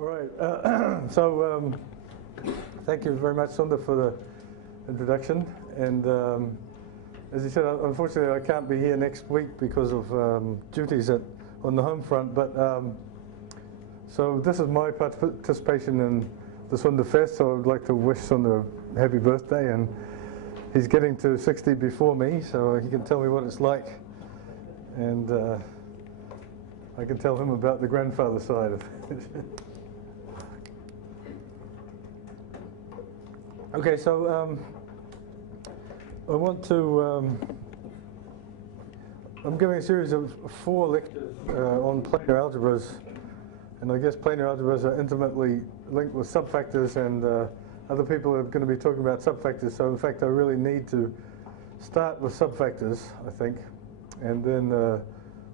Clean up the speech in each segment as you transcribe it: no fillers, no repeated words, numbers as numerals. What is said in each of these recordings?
All right. Thank you very much, Sunda, for the introduction. And as you said, unfortunately, I can't be here next week because of duties on the home front. But so this is my participation in the Sunda Fest. So I would like to wish Sunda a happy birthday. And he's getting to 60 before me, so he can tell me what it's like. And I can tell him about the grandfather side of it. Okay, so I want to, I'm giving a series of 4 lectures on planar algebras, and I guess planar algebras are intimately linked with subfactors, and other people are going to be talking about subfactors, so in fact I really need to start with subfactors, I think, and then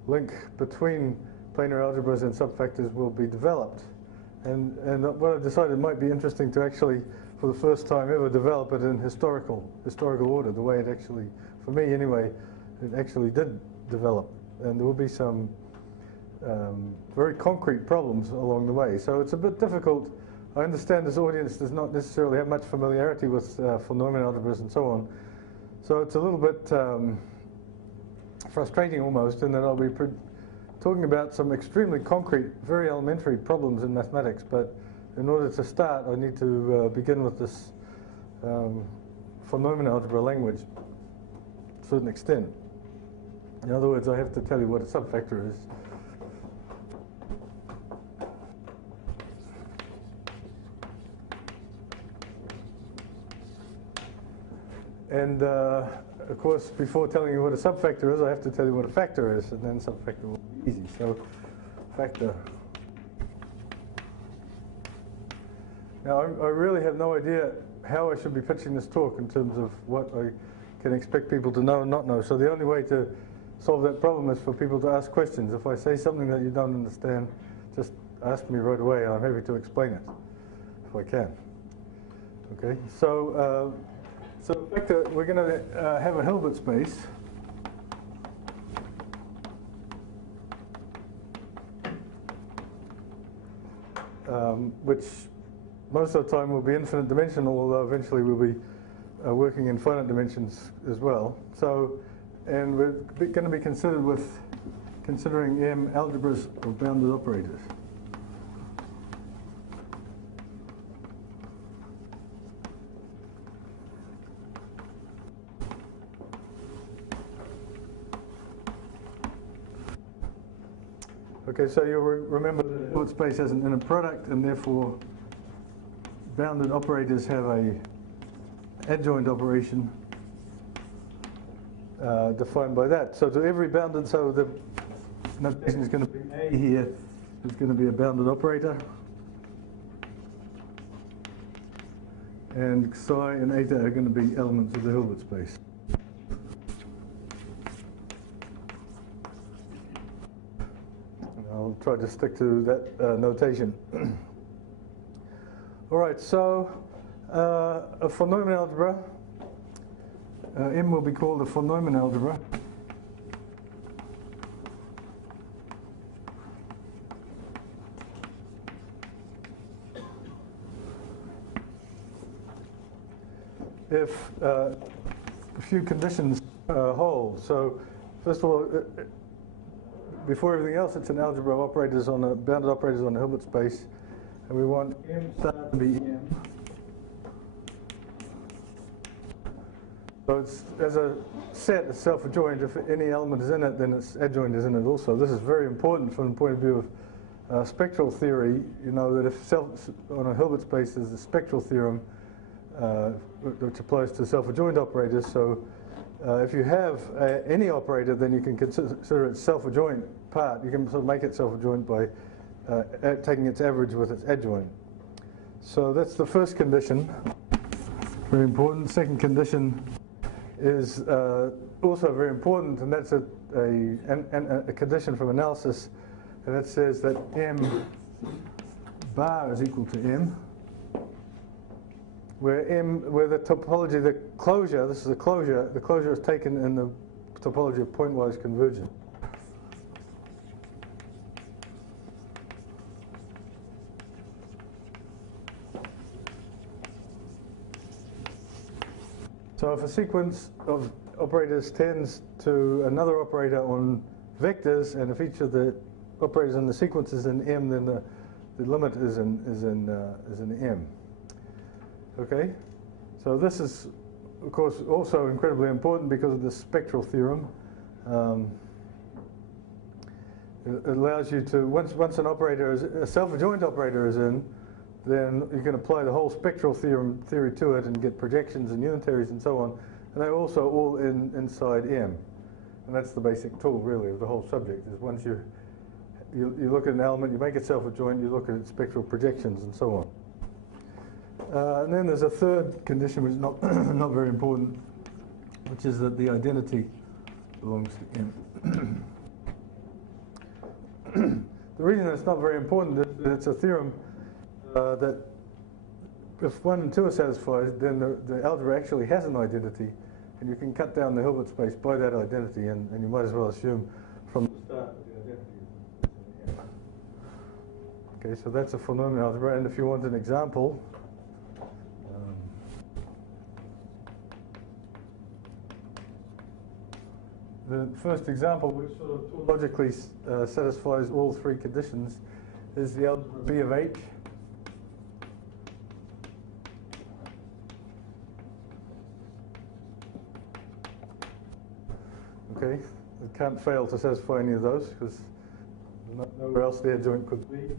link between planar algebras and subfactors will be developed. And what I've decided might be interesting to actually, for the first time ever, develop it in historical order, the way it actually, for me anyway, it actually did develop. And there will be some very concrete problems along the way. So it's a bit difficult. I understand this audience does not necessarily have much familiarity with von Neumann algebras and so on. So it's a little bit frustrating almost in that I'll be talking about some extremely concrete, very elementary problems in mathematics, but in order to start, I need to begin with this von Neumann algebra language to a certain extent. In other words, I have to tell you what a subfactor is. And of course, before telling you what a subfactor is, I have to tell you what a factor is, and then subfactor will be easy. So, factor. Now, I really have no idea how I should be pitching this talk in terms of what I can expect people to know and not know. So the only way to solve that problem is for people to ask questions. If I say something that you don't understand, just ask me right away, and I'm happy to explain it, if I can. Okay, so factor, we're going to have a Hilbert space. Which most of the time will be infinite dimensional, although eventually we'll be working in finite dimensions as well. So, and we're going to be considering M algebras of bounded operators. Okay, so you'll remember that Hilbert space has an inner product, and therefore bounded operators have a adjoint operation defined by that. So to every bounded, so the notation is going to be A here is going to be a bounded operator, and psi and eta are going to be elements of the Hilbert space. I'll try to stick to that notation. All right, so a von Neumann algebra, M will be called a von Neumann algebra. If a few conditions hold. So first of all, before everything else, it's an algebra of operators on a bounded operators on a Hilbert space, and we want M star to be M. So it's, as a set, it's self-adjoint. If any element is in it, then its adjoint is in it also. This is very important from the point of view of spectral theory. You know that if on a Hilbert space there's a spectral theorem which applies to self-adjoint operators. So if you have any operator, then you can consider its self-adjoint part. You can sort of make it self-adjoint by taking its average with its adjoint. So that's the first condition, very important. Second condition is also very important, and that's a condition from analysis, and that says that M bar is equal to M, where the topology, the closure, this is a closure, the closure is taken in the topology of pointwise convergence. So if a sequence of operators tends to another operator on vectors, and if each of the operators in the sequence is in M, then the limit is in M. Okay, so this is, of course, also incredibly important because of the spectral theorem. It allows you to, once an operator is, a self-adjoint operator is in, then you can apply the whole spectral theory to it and get projections and unitaries and so on. And they're also all inside M. And that's the basic tool, really, of the whole subject, is once you look at an element, you make it self-adjoint, you look at its spectral projections and so on. And then there's a third condition which is not, not very important, which is that the identity belongs to M. The reason it's not very important is that it's a theorem that if 1 and 2 are satisfied, then the algebra actually has an identity, and you can cut down the Hilbert space by that identity, and you might as well assume from the start that the identity is M. Okay, so that's a Von-Neumann algebra, and if you want an example, the first example, which sort of logically satisfies all three conditions, is the algebra B of H. Okay, it can't fail to satisfy any of those because nowhere else the adjoint could be.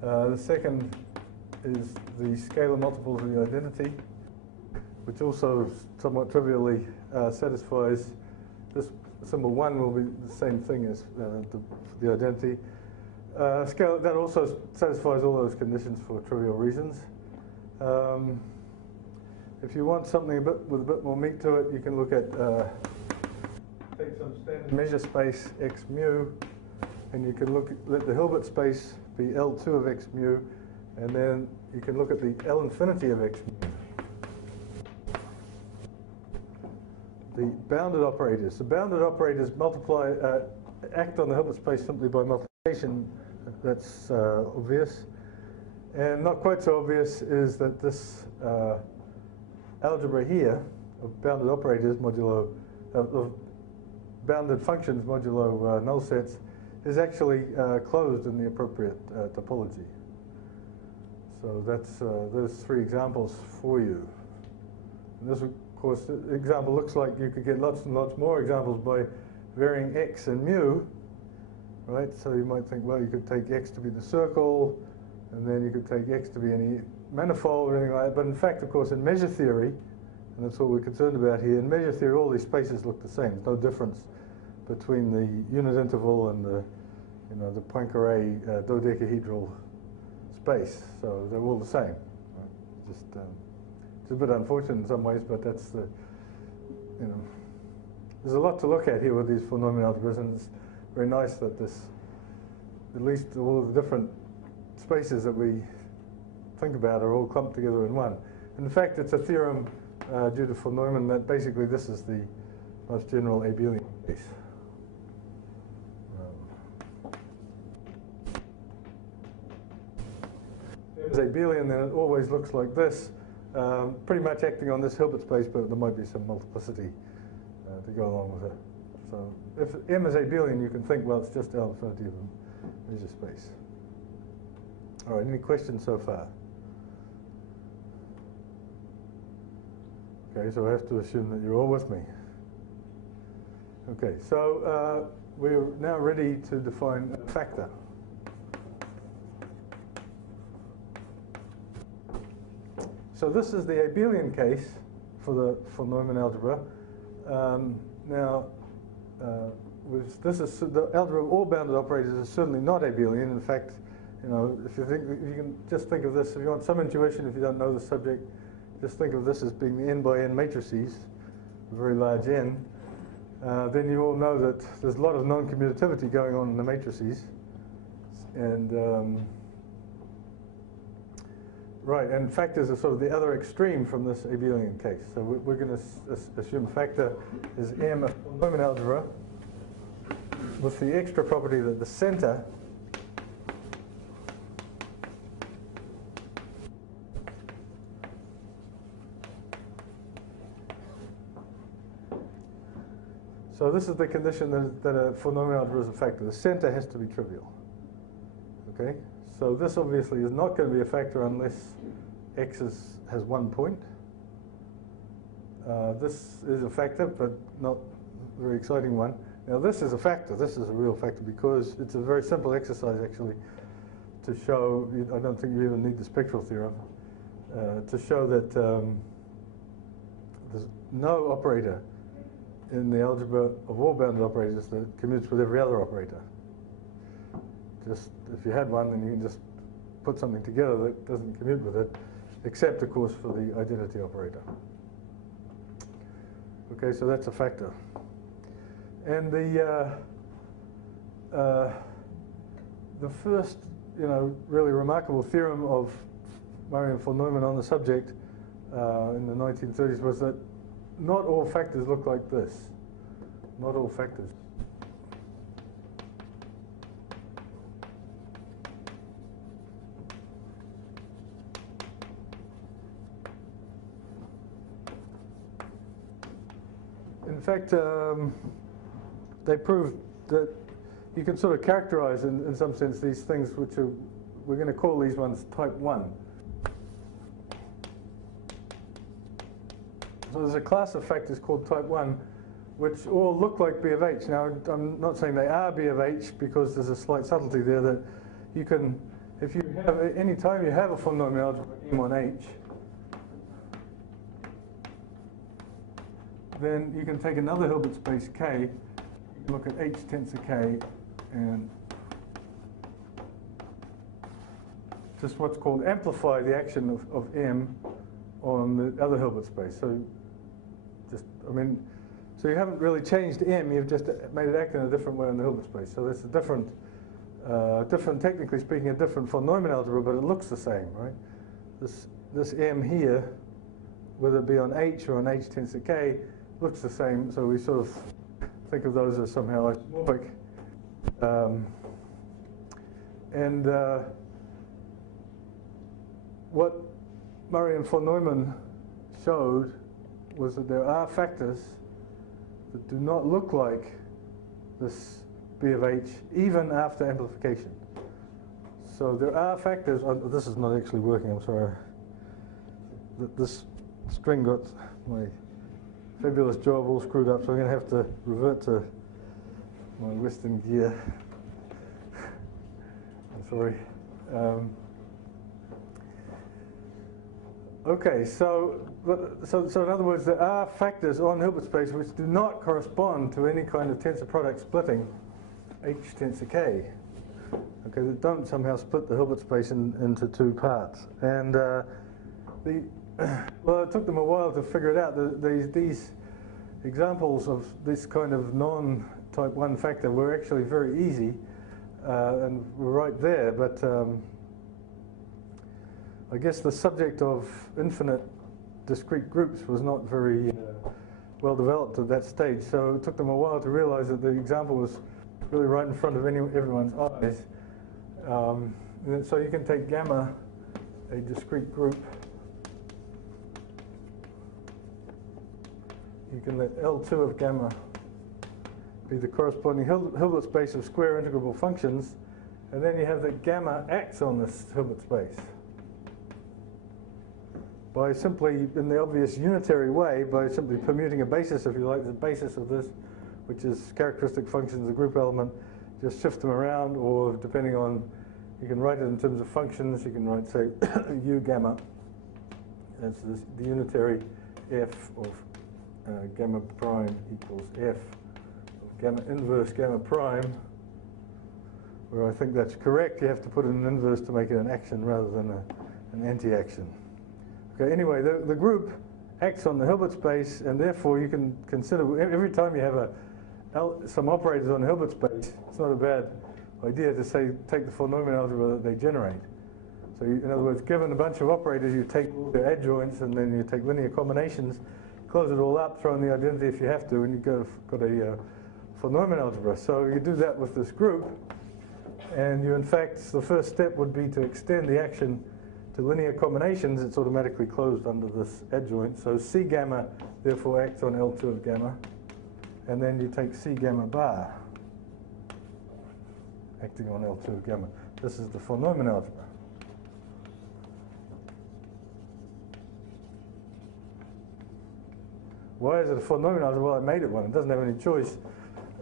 The second is the scalar multiples of the identity, which also somewhat trivially satisfies this. Symbol 1 will be the same thing as the identity. Scale, that also satisfies all those conditions for trivial reasons. If you want something with a bit more meat to it, you can look at take some standard measure space x mu, and you can let the Hilbert space be L2 of x mu, and then you can look at the L infinity of x mu. The bounded operators. The bounded operators act on the Hilbert space simply by multiplication. That's obvious. And not quite so obvious is that this algebra here of bounded operators modulo, of bounded functions modulo null sets is actually closed in the appropriate topology. So that's those three examples for you. And this, of course, the example looks like you could get lots and lots more examples by varying x and mu, right? So you might think, well, you could take x to be the circle, and then you could take x to be any manifold or anything like that. But in fact, of course, in measure theory, and that's what we're concerned about here, in measure theory, all these spaces look the same. There's no difference between the unit interval and the Poincare dodecahedral space. So they're all the same. Right? Just it's a bit unfortunate in some ways, but that's the, there's a lot to look at here with these Von-Neumann algebras, and it's very nice that this, at least all of the different spaces that we think about are all clumped together in one. In fact, it's a theorem due to Von-Neumann that basically this is the most general abelian case. If it's abelian, then it always looks like this. Pretty much acting on this Hilbert space, but there might be some multiplicity to go along with it. So if M is abelian, you can think, well, it's just L infinity of a measure space. All right, any questions so far? Okay, so I have to assume that you're all with me. Okay, so we're now ready to define a factor. So this is the abelian case for the Von-Neumann algebra. This is the algebra of all bounded operators is certainly not abelian. In fact, if you can just think of this, if you want some intuition, if you don't know the subject, just think of this as being the n by n matrices, a very large n. Then you all know that there's a lot of non-commutativity going on in the matrices, and right, and factors are sort of the other extreme from this abelian case. So we're going to assume factor is M of Von-Neumann algebra with the extra property that the center So this is the condition that a polynomial algebra is a factor. The center has to be trivial. Okay? So this obviously is not going to be a factor unless x has 1 point. This is a factor, but not a very exciting one. Now this is a factor. This is a real factor because it's a very simple exercise actually to show, I don't think you even need the spectral theorem, to show that there's no operator in the algebra of all bounded operators that commutes with every other operator. Just if you had one, then you can just put something together that doesn't commute with it, except of course for the identity operator. Okay, so that's a factor. And the first, really remarkable theorem of Murray and von Neumann on the subject in the 1930s was that not all factors look like this. Not all factors. In fact, they proved that you can sort of characterize in some sense these things which are, we're going to call these ones type 1. So there's a class of factors called type 1 which all look like B of H. Now I'm not saying they are B of H because there's a slight subtlety there that you can, if you have, any time you have a polynomial algebra M on H, then you can take another Hilbert space K, you can look at H tensor K and just what's called amplify the action of M on the other Hilbert space. So so you haven't really changed M, you've just made it act in a different way in the Hilbert space. So that's a different, technically speaking, a different von Neumann algebra, but it looks the same, right? This M here, whether it be on H or on H tensor K, looks the same, so we sort of think of those as somehow isomorphic. What Murray and von Neumann showed was that there are factors that do not look like this B of H even after amplification. So there are factors, this is not actually working, I'm sorry. This string got my fabulous job all screwed up, so I'm going to have to revert to my Western gear. I'm sorry. Okay, so in other words, there are factors on Hilbert space which do not correspond to any kind of tensor product splitting H tensor K. Okay, that don't somehow split the Hilbert space into two parts. And well, it took them a while to figure it out. These examples of this kind of non-type 1 factor were actually very easy and were right there, but I guess the subject of infinite discrete groups was not very well developed at that stage, so it took them a while to realize that the example was really right in front of everyone's eyes. So you can take gamma, a discrete group. You can let L2 of gamma be the corresponding Hilbert space of square integrable functions, and then you have that gamma acts on this Hilbert space by simply, in the obvious unitary way, by simply permuting a basis, if you like, the basis of this, which is characteristic functions of the group element, just shift them around, or depending on, you can write it in terms of functions, you can write, say, U gamma, that's the unitary F of gamma prime equals F of gamma inverse gamma prime, where I think that's correct. You have to put in an inverse to make it an action rather than an anti-action. Okay, anyway, the group acts on the Hilbert space, and therefore you can consider, every time you have some operators on the Hilbert space, it's not a bad idea to say, take the von Neumann algebra that they generate. So in other words, given a bunch of operators, you take their adjoints, and then you take linear combinations, close it all up, throw in the identity if you have to, and you've got a von Neumann algebra. So you do that with this group, and you, in fact, the first step would be to extend the action to linear combinations. It's automatically closed under this adjoint. So C gamma therefore acts on L2 of gamma, and then you take C gamma bar acting on L2 gamma. This is the von Neumann algebra. Why is it a von Neumann algebra? Well, I made it one. It doesn't have any choice.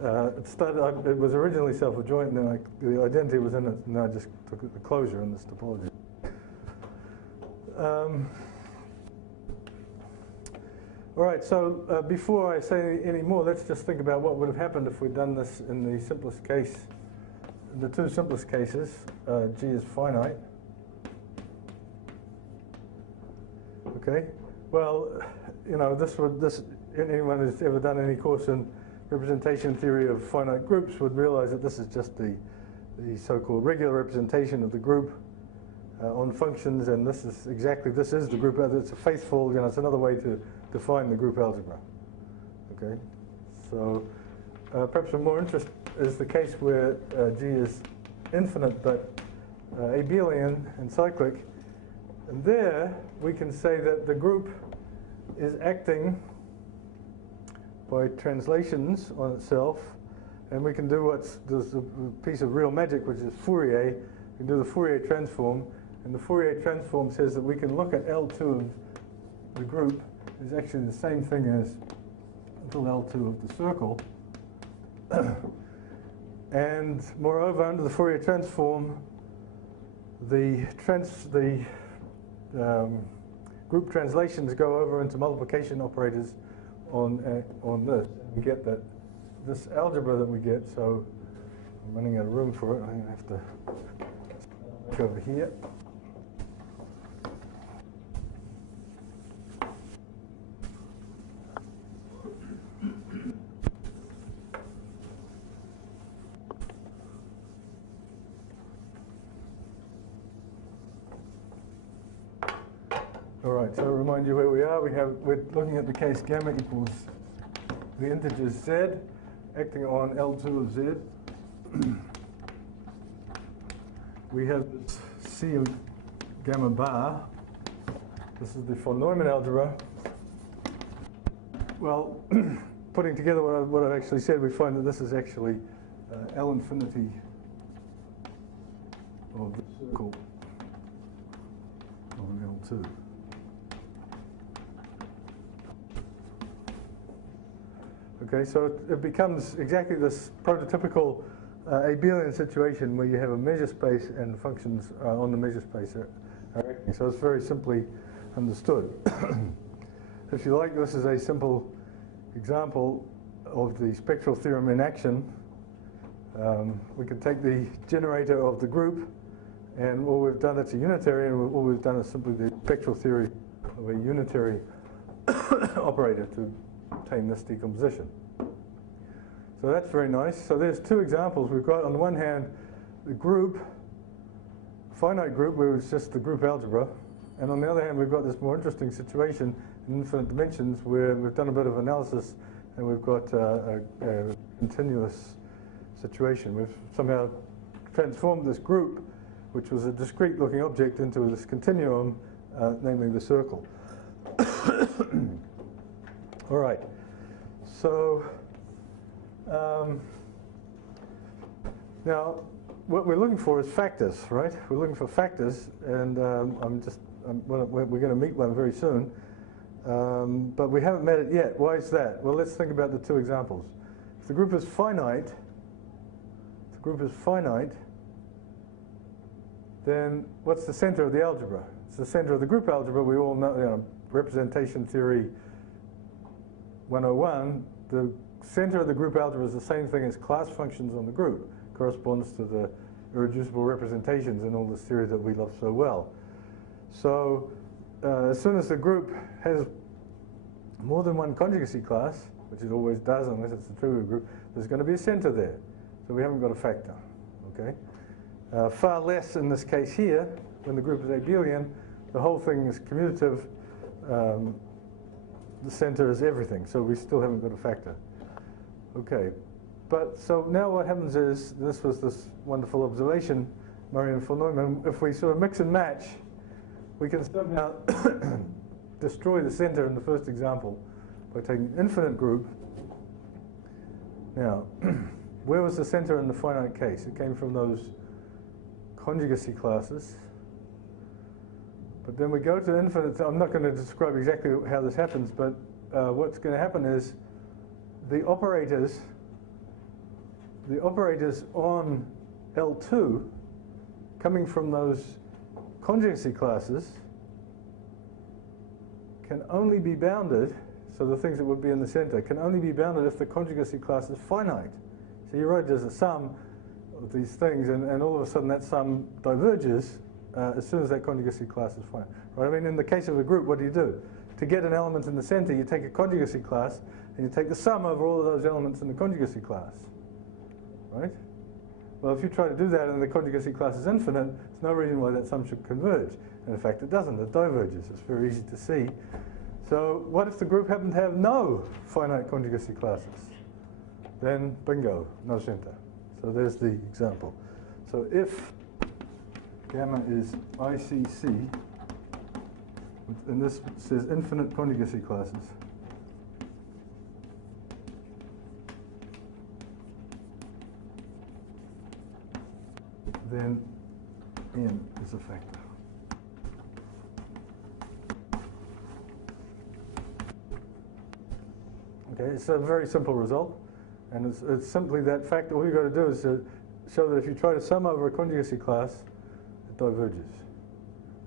It was originally self-adjoint, and then the identity was in it, and I just took the closure in this topology. All right, so before I say any more, let's just think about what would have happened if we'd done this in the simplest case. The two simplest cases, G is finite. Okay, well, you know, anyone who's ever done any course in representation theory of finite groups would realize that this is just the so-called regular representation of the group on functions, and this is the group. It's a faithful, you know, it's another way to define the group algebra. Okay, so perhaps of more interest is the case where G is infinite but abelian and cyclic, and there we can say that the group is acting by translations on itself, and we can do there's a piece of real magic, which is Fourier. We can do the Fourier transform, and the Fourier transform says that we can look at L2 of the group is actually the same thing as little L2 of the circle. And moreover, under the Fourier transform, the group translations go over into multiplication operators on this. We get this algebra that we get. So I'm running out of room for it. I'm going to have to go over here. All right, so I'll remind you where we are. We're looking at the case gamma equals the integer z acting on L2 of z. We have this C of gamma bar. This is the von Neumann algebra. Well, putting together what I've actually said, we find that this is actually L infinity of the circle on L2. Okay, so it becomes exactly this prototypical abelian situation where you have a measure space and functions on the measure space are acting. So it's very simply understood. If you like, this is a simple example of the spectral theorem in action. We can take the generator of the group, and all we've done, it's a unitary, and all we've done is simply the spectral theory of a unitary operator to obtain this decomposition. So that's very nice. So there's two examples. We've got, on the one hand, the group, finite group, where it's just the group algebra, and on the other hand, we've got this more interesting situation in infinite dimensions where we've done a bit of analysis and we've got a continuous situation. We've somehow transformed this group, which was a discrete looking object, into this continuum, namely the circle. All right, so now what we're looking for is factors, right? We're looking for factors, and we're going to meet one very soon, but we haven't met it yet. Why is that? Well, let's think about the two examples. If the group is finite, then what's the center of the algebra? It's the center of the group algebra. We all know, you know, representation theory 101, the center of the group algebra is the same thing as class functions on the group. Corresponds to the irreducible representations in all this theory that we love so well. So as soon as the group has more than one conjugacy class, which it always does unless it's a trivial group, there's going to be a center there. So we haven't got a factor. Okay? Far less in this case here, when the group is abelian, the whole thing is commutative. The center is everything, so we still haven't got a factor. Okay, but so now what happens is, this was this wonderful observation, Murray and von Neumann, if we sort of mix and match, we can somehow destroy the center in the first example by taking an infinite group Now, where was the center in the finite case? It came from those conjugacy classes. But then we go to infinite. I'm not going to describe exactly how this happens, but what's going to happen is the operators on L2 coming from those conjugacy classes can only be bounded, so the things that would be in the center can only be bounded if the conjugacy class is finite. So you write there's a sum of these things, and all of a sudden that sum diverges as soon as that conjugacy class is finite. Right? I mean, in the case of a group, what do? To get an element in the center, you take a conjugacy class, and you take the sum over all of those elements in the conjugacy class. Right? Well, if you try to do that and the conjugacy class is infinite, there's no reason why that sum should converge. And in fact, it doesn't. It diverges. It's very easy to see. So what if the group happened to have no finite conjugacy classes? Then, bingo, no center. So there's the example. So if gamma is ICC, and this says infinite conjugacy classes, then n is a factor. Okay, it's a very simple result, and it's simply that factor. All you've got to do is show that if you try to sum over a conjugacy class, it diverges.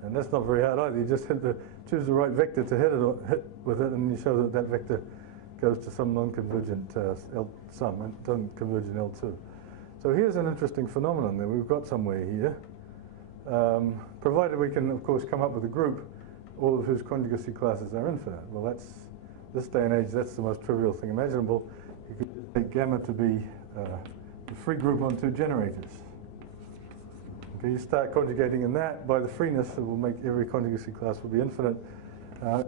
And that's not very hard either. You just choose the right vector to hit with it, and you show that that vector goes to some non-convergent sum and doesn't converge in L2. So here's an interesting phenomenon that we've got somewhere here, provided we can, of course, come up with a group, all of whose conjugacy classes are infinite. Well, that's, this day and age, that's the most trivial thing imaginable. You could just take gamma to be a free group on two generators. Okay, you start conjugating in that. By the freeness, it will make every conjugacy class will be infinite.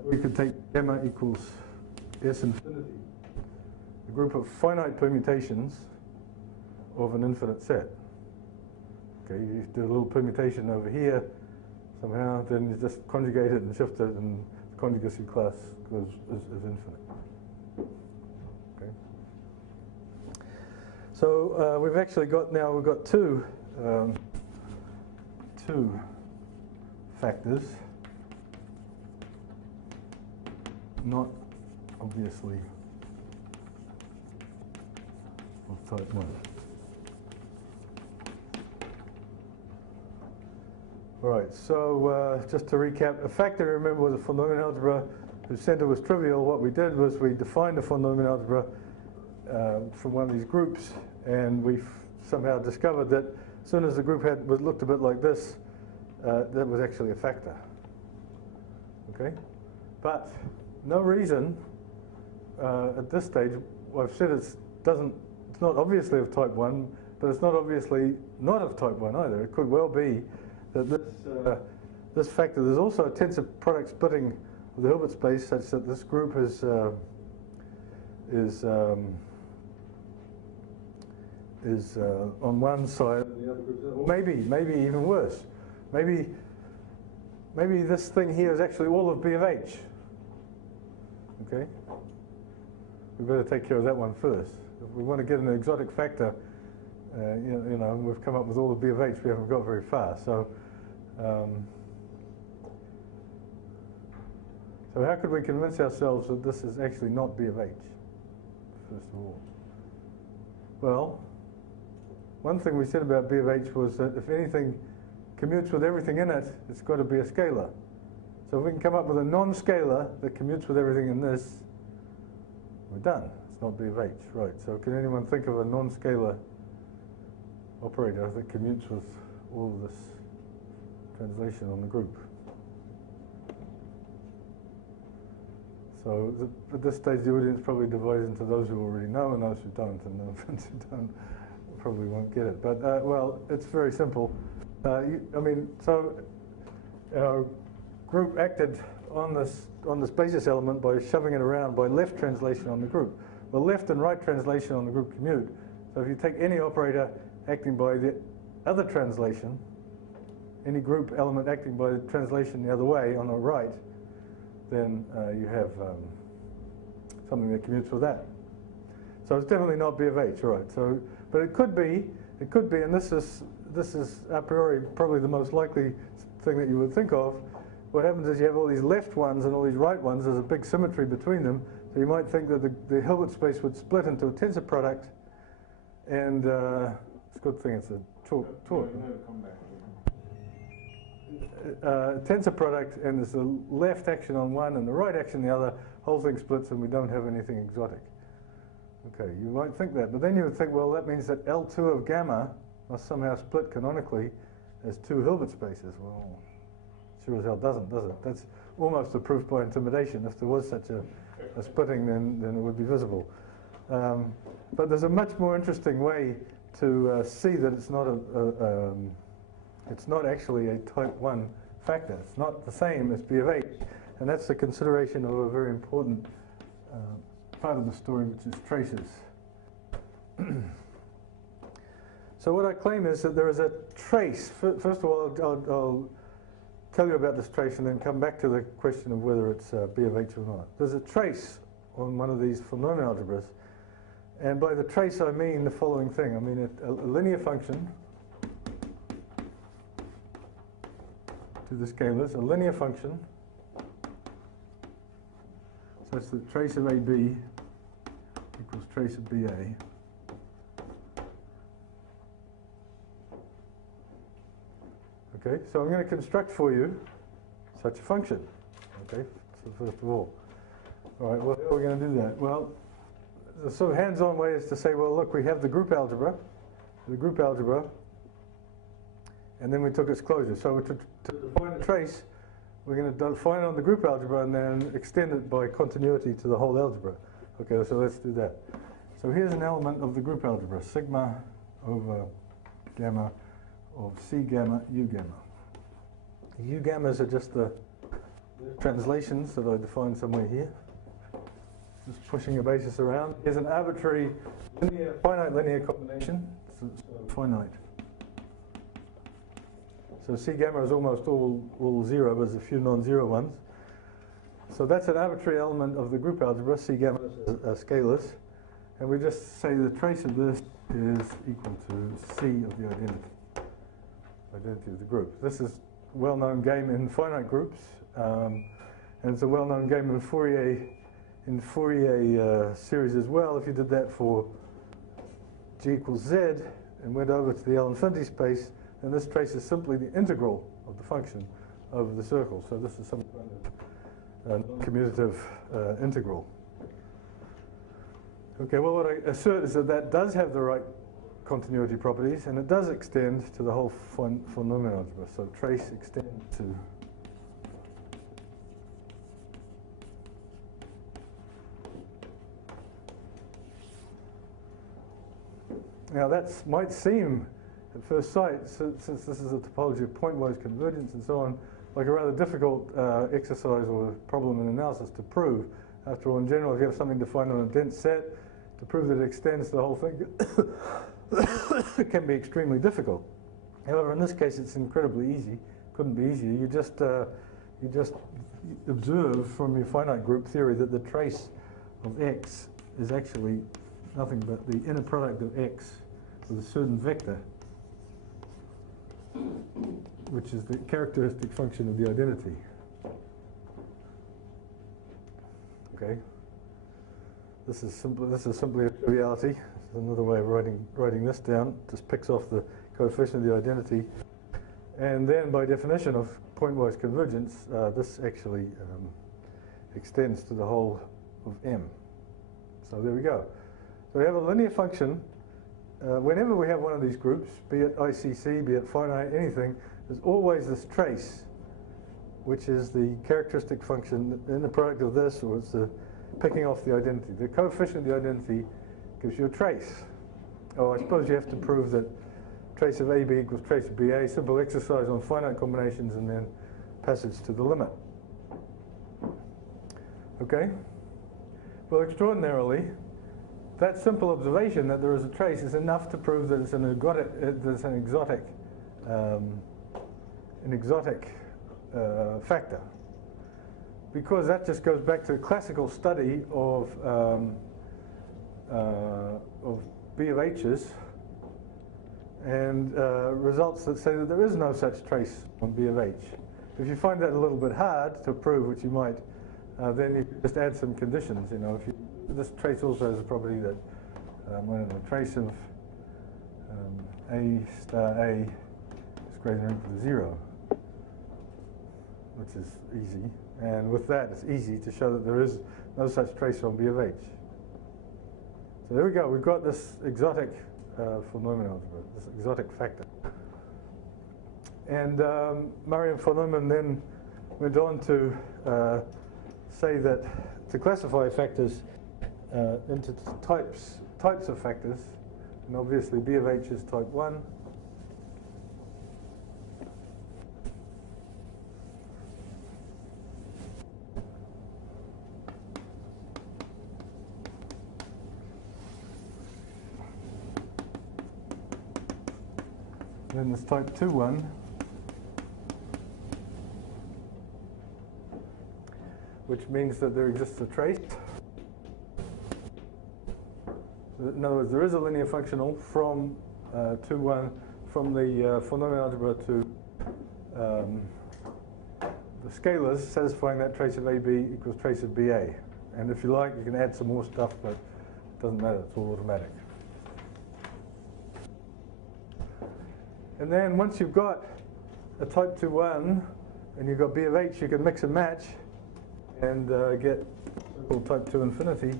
We could take gamma equals S infinity, a group of finite permutations of an infinite set. Okay, you do a little permutation over here somehow, then you just conjugate it and shift it, and the conjugacy class is infinite. Okay. So we've actually got now, we've got two factors, not obviously of type 1. All right, so just to recap, a factor, remember, was a von Neumann algebra whose center was trivial. What we did was we defined a von Neumann algebra from one of these groups, and we somehow discovered that as soon as the group looked a bit like this, that was actually a factor. Okay, but no reason at this stage. Well, I've said it's not obviously of type 1, but it's not obviously not of type 1 either. It could well be that this factor, there's also a tensor product splitting of the Hilbert space such that this group is on one side and the other group is on. Or maybe even worse. Maybe this thing here is actually all of B of H. Okay? We better take care of that one first. If we want to get an exotic factor, you know, and we've come up with all of B of H, we haven't got very far. So how could we convince ourselves that this is actually not B of H, first of all? Well, one thing we said about B of H was that if anything commutes with everything in it, it's got to be a scalar. So if we can come up with a non-scalar that commutes with everything in this, we're done. It's not B of H, right? So can anyone think of a non-scalar operator that commutes with all of this translation on the group? So at this stage, the audience probably divides into those who already know and those who don't, and those who don't probably won't get it. But well, it's very simple. I mean, so our group acted on this basis element by shoving it around by left translation on the group. Well, left and right translation on the group commute. So if you take any operator acting by the other translation, any group element acting by the translation the other way on the right, then you have something that commutes with that. So it's definitely not B of H, right? So, but it could be, and this is a priori probably the most likely thing that you would think of. What happens is you have all these left ones and all these right ones. There's a big symmetry between them. So you might think that the Hilbert space would split into a tensor product, and it's a good thing it's a talk. Tensor product, and there's the left action on one and the right action on the other. Whole thing splits, and we don't have anything exotic. Okay, you might think that, but then you would think, well, that means that L2 of gamma must somehow split canonically as two Hilbert spaces. Well, sure as hell doesn't, does it? That's almost a proof by intimidation. If there was such a splitting, then it would be visible. But there's a much more interesting way to see that it's not it's not actually a type 1 factor. It's not the same as B of H, and that's the consideration of a very important part of the story, which is traces. So what I claim is that there is a trace. First of all, I'll tell you about this trace and then come back to the question of whether it's B of H or not. There's a trace on one of these Planar algebras, and by the trace I mean the following thing. I mean a linear function to the scalars, a linear function. So it's the trace of AB equals trace of BA. Okay, so I'm going to construct for you such a function. Okay, so first of all. All right, well, how are we going to do that? Well, the sort of hands-on way is to say, well, look, we have the group algebra, and then we took its closure. So to define a trace, we're going to define it on the group algebra and then extend it by continuity to the whole algebra. Okay, so let's do that. So here's an element of the group algebra, sigma over gamma of C gamma, U gamma. The U gammas are just the translations that I defined somewhere here. Just pushing a basis around. Here's an arbitrary finite linear combination. So finite. So C gamma is almost all zero, but there's a few non-zero ones. So that's an arbitrary element of the group algebra. C gamma is scalars. And we just say the trace of this is equal to C of the identity of the group. This is a well-known game in finite groups, and it's a well-known game in Fourier series as well. If you did that for G equals Z and went over to the L infinity space, then this trace is simply the integral of the function over the circle. So this is some kind of non-commutative integral. Okay, well, what I assert is that that does have the right continuity properties, and it does extend to the whole phenomenon algebra. So trace extends to now that might seem at first sight, since this is a topology of pointwise convergence and so on, like a rather difficult exercise or problem in analysis to prove. After all, in general, if you have something defined on a dense set, to prove that it extends the whole thing it can be extremely difficult. However, in this case, it's incredibly easy. Couldn't be easier. You just observe from your finite group theory that the trace of x is actually nothing but the inner product of x with a certain vector, which is the characteristic function of the identity. Okay. This is simply a triviality. This is another way of writing this down. Just picks off the coefficient of the identity, and then by definition of pointwise convergence, this actually extends to the whole of M. So there we go. So we have a linear function. Whenever we have one of these groups, be it ICC, be it finite, anything, there's always this trace, which is the characteristic function in the product of this, or it's the picking off the identity. The coefficient of the identity gives you a trace. Oh, I suppose you have to prove that trace of AB equals trace of BA, simple exercise on finite combinations and then passage to the limit. Okay? Well, extraordinarily, that simple observation that there is a trace is enough to prove that it's an exotic factor. Because that just goes back to the classical study of of B of H's and results that say that there is no such trace on B of H. If you find that a little bit hard to prove, which you might, then you just add some conditions. You know, if you, this trace also has a property that when the trace of A star A is greater than or equal to 0, which is easy. And with that, it's easy to show that there is no such trace on B of H. So there we go. We've got this exotic von Neumann algebra, this exotic factor. And Murray and von Neumann then went on to say that to classify factors into types of factors, and obviously B of H is type 1. Then there's type 2-1, which means that there exists a trace. In other words, there is a linear functional from 2-1 from the von Neumann algebra to the scalars satisfying that trace of AB equals trace of BA. And if you like, you can add some more stuff, but it doesn't matter, it's all automatic. And then once you've got a type 2-1 and you've got B of H, you can mix and match and get so-called type 2 infinity.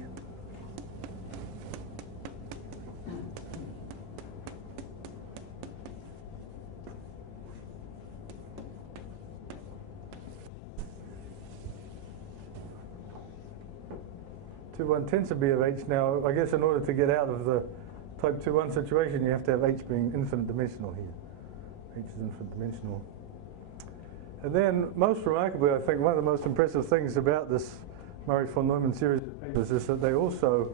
Tensor B of H. Now, I guess in order to get out of the type 2-1 situation, you have to have H being infinite dimensional here. H is infinite dimensional. And then, most remarkably, I think one of the most impressive things about this Murray von Neumann series of papers is that they also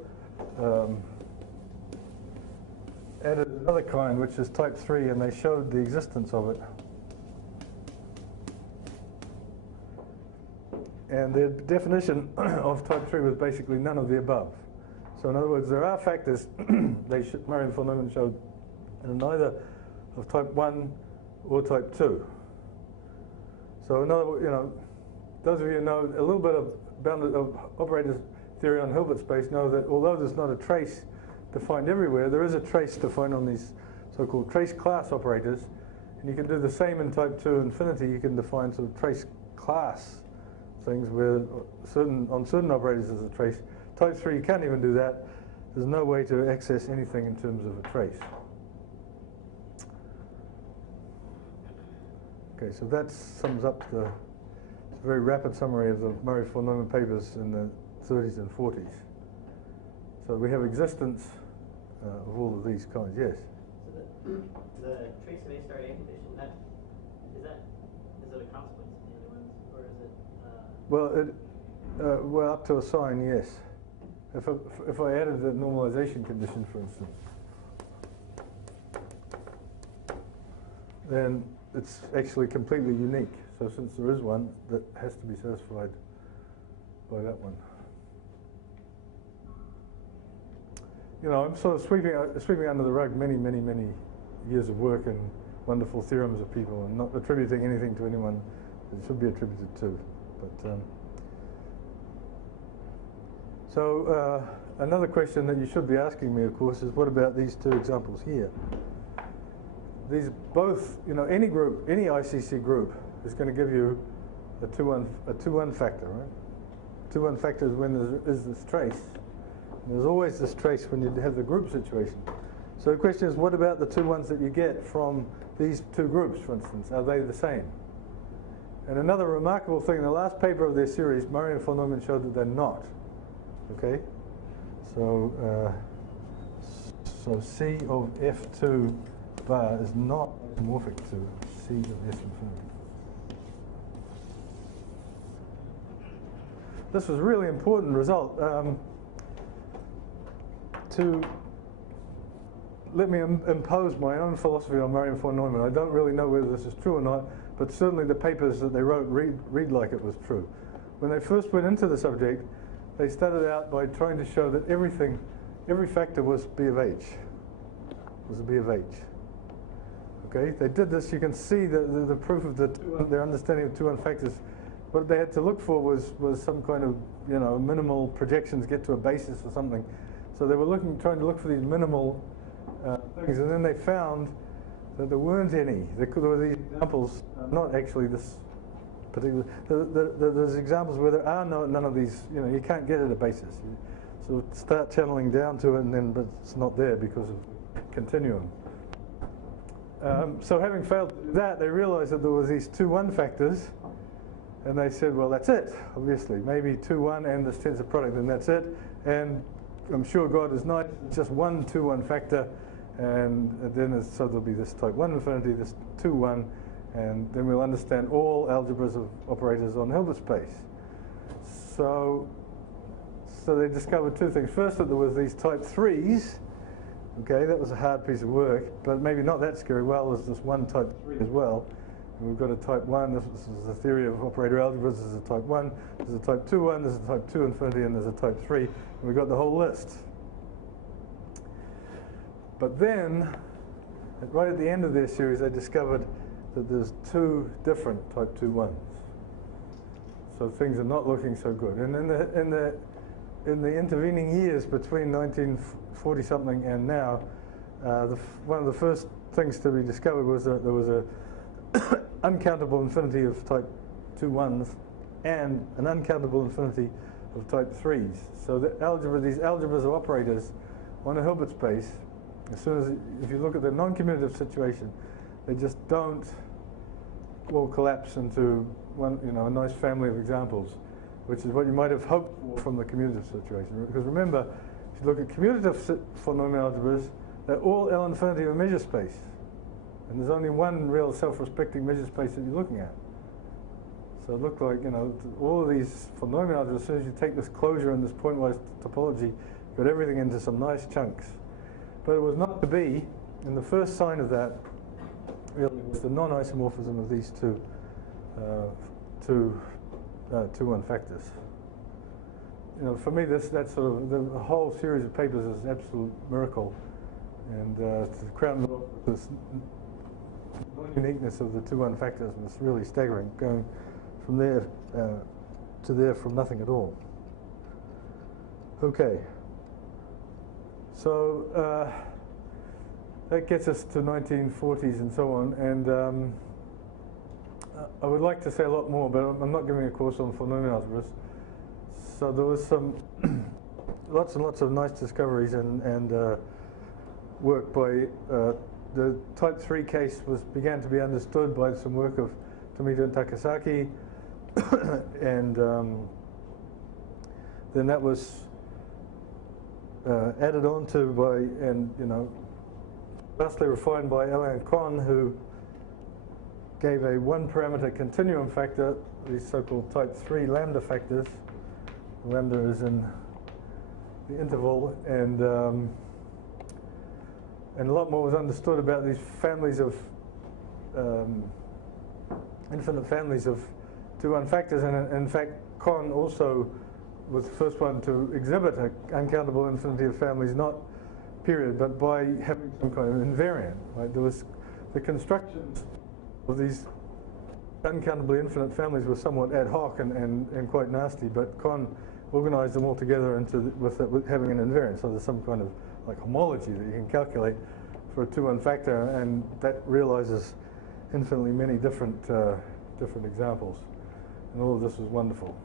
added another kind, which is type 3, and they showed the existence of it. And the definition of type 3 was basically none of the above. So in other words, there are factors Murray and von Neumann showed in either of type 1 or type 2. So in other words, you know, those of you who know a little bit of bounded operators theory on Hilbert space know that although there's not a trace defined everywhere, there is a trace defined on these so-called trace class operators. And you can do the same in type 2 infinity. You can define sort of trace class things where on certain operators there's a trace. Type 3, you can't even do that. There's no way to access anything in terms of a trace. Okay, so that sums up the very rapid summary of the Murray von Neumann papers in the 30s and 40s. So we have existence of all of these kinds, yes? So the trace of A star A condition, is it a consequence of the other ones, or is it? Well, well, up to a sign, yes. If I added the normalization condition, for instance, then it's actually completely unique. So since there is one, that has to be satisfied by that one. You know, I'm sort of sweeping under the rug many years of work and wonderful theorems of people, and not attributing anything to anyone that it should be attributed to. But so another question that you should be asking me, of course, is what about these two examples here? These both, you know, any group, any ICC group is going to give you a 2-1 factor, right? 2-1 factor is when there is this trace. And there's always this trace when you have the group situation. So the question is, what about the 2-1s that you get from these two groups, for instance? Are they the same? And another remarkable thing, in the last paper of their series, Murray and von Neumann showed that they're not. Okay? So, so C of F2 bar is not isomorphic to C of S infinity. This was a really important result. To let me impose my own philosophy on Murray and von Neumann. I don't really know whether this is true or not, but certainly the papers that they wrote read like it was true. When they first went into the subject, they started out by trying to show that everything every factor was B of H, was a B of H. Okay, they did this, you can see the proof of their understanding of 2-1 factors. What they had to look for was some kind of, minimal projections get to a basis or something. So they were trying to look for these minimal things, and then they found that there weren't any. There were these examples, not actually this particular, there's examples where there are none of these, you can't get at a basis. So start channeling down to it, but it's not there because of continuum. So having failed to do that, they realized that there were these 2-1 factors, and they said, well, that's it, obviously. Maybe 2-1 and this tensor product, and that's it. And I'm sure God is nice, it's just one 2-1 factor, and then so there'll be this type 1 infinity, this 2-1, and then we'll understand all algebras of operators on Hilbert space. So they discovered two things. First, that there was these type 3s. Okay, that was a hard piece of work, but maybe not that scary. Well, there's this one type 3 as well. And we've got a type 1, this is the theory of operator algebras, this is a type 1, there's a type 2-1, there's a type 2 infinity, and there's a type 3. And we've got the whole list. But then, right at the end of their series, they discovered that there's 2 different type 2-1s. So things are not looking so good. And in the intervening years between 1940-something and now, one of the first things to be discovered was that there was a uncountable infinity of type 2-1s and an uncountable infinity of type 3s. So these algebras of operators on a Hilbert space, if you look at the non-commutative situation, they just don't all collapse into one, a nice family of examples, which is what you might have hoped for from the commutative situation. Because remember, if you look at commutative polynomial algebras, they're all L infinity of a measure space. And there's only one real self-respecting measure space that you're looking at. So it looked like, all of these polynomial algebras, as soon as you take this closure and this pointwise topology, you got everything into some nice chunks. But it was not to be, and the first sign of that really was the non-isomorphism of these two 2-1 factors. For me, that's sort of the whole series of papers is an absolute miracle, and to crown it off with this non-uniqueness of the 2-1 factors was really staggering, going from there to there from nothing at all. Okay, so that gets us to 1940s and so on, and I would like to say a lot more, but I'm not giving a course on polynomial algebras. So there was some lots and lots of nice discoveries and work by the type 3 case began to be understood by some work of Tomita and Takasaki, and then that was added on to vastly refined by Alain Kohn, who gave a 1-parameter continuum factor, these so-called type 3 lambda factors. Lambda is in the interval, and a lot more was understood about these families of infinite families of 2-1 factors, and in fact Kohn also was the first one to exhibit an uncountable infinity of families, not period, but by having some kind of invariant. Right? There was the constructions of these uncountably infinite families were somewhat ad hoc and quite nasty, but Kohn organized them all together with having an invariant. So there's some kind of like homology that you can calculate for a 2-1 factor, and that realizes infinitely many different examples. And all of this was wonderful.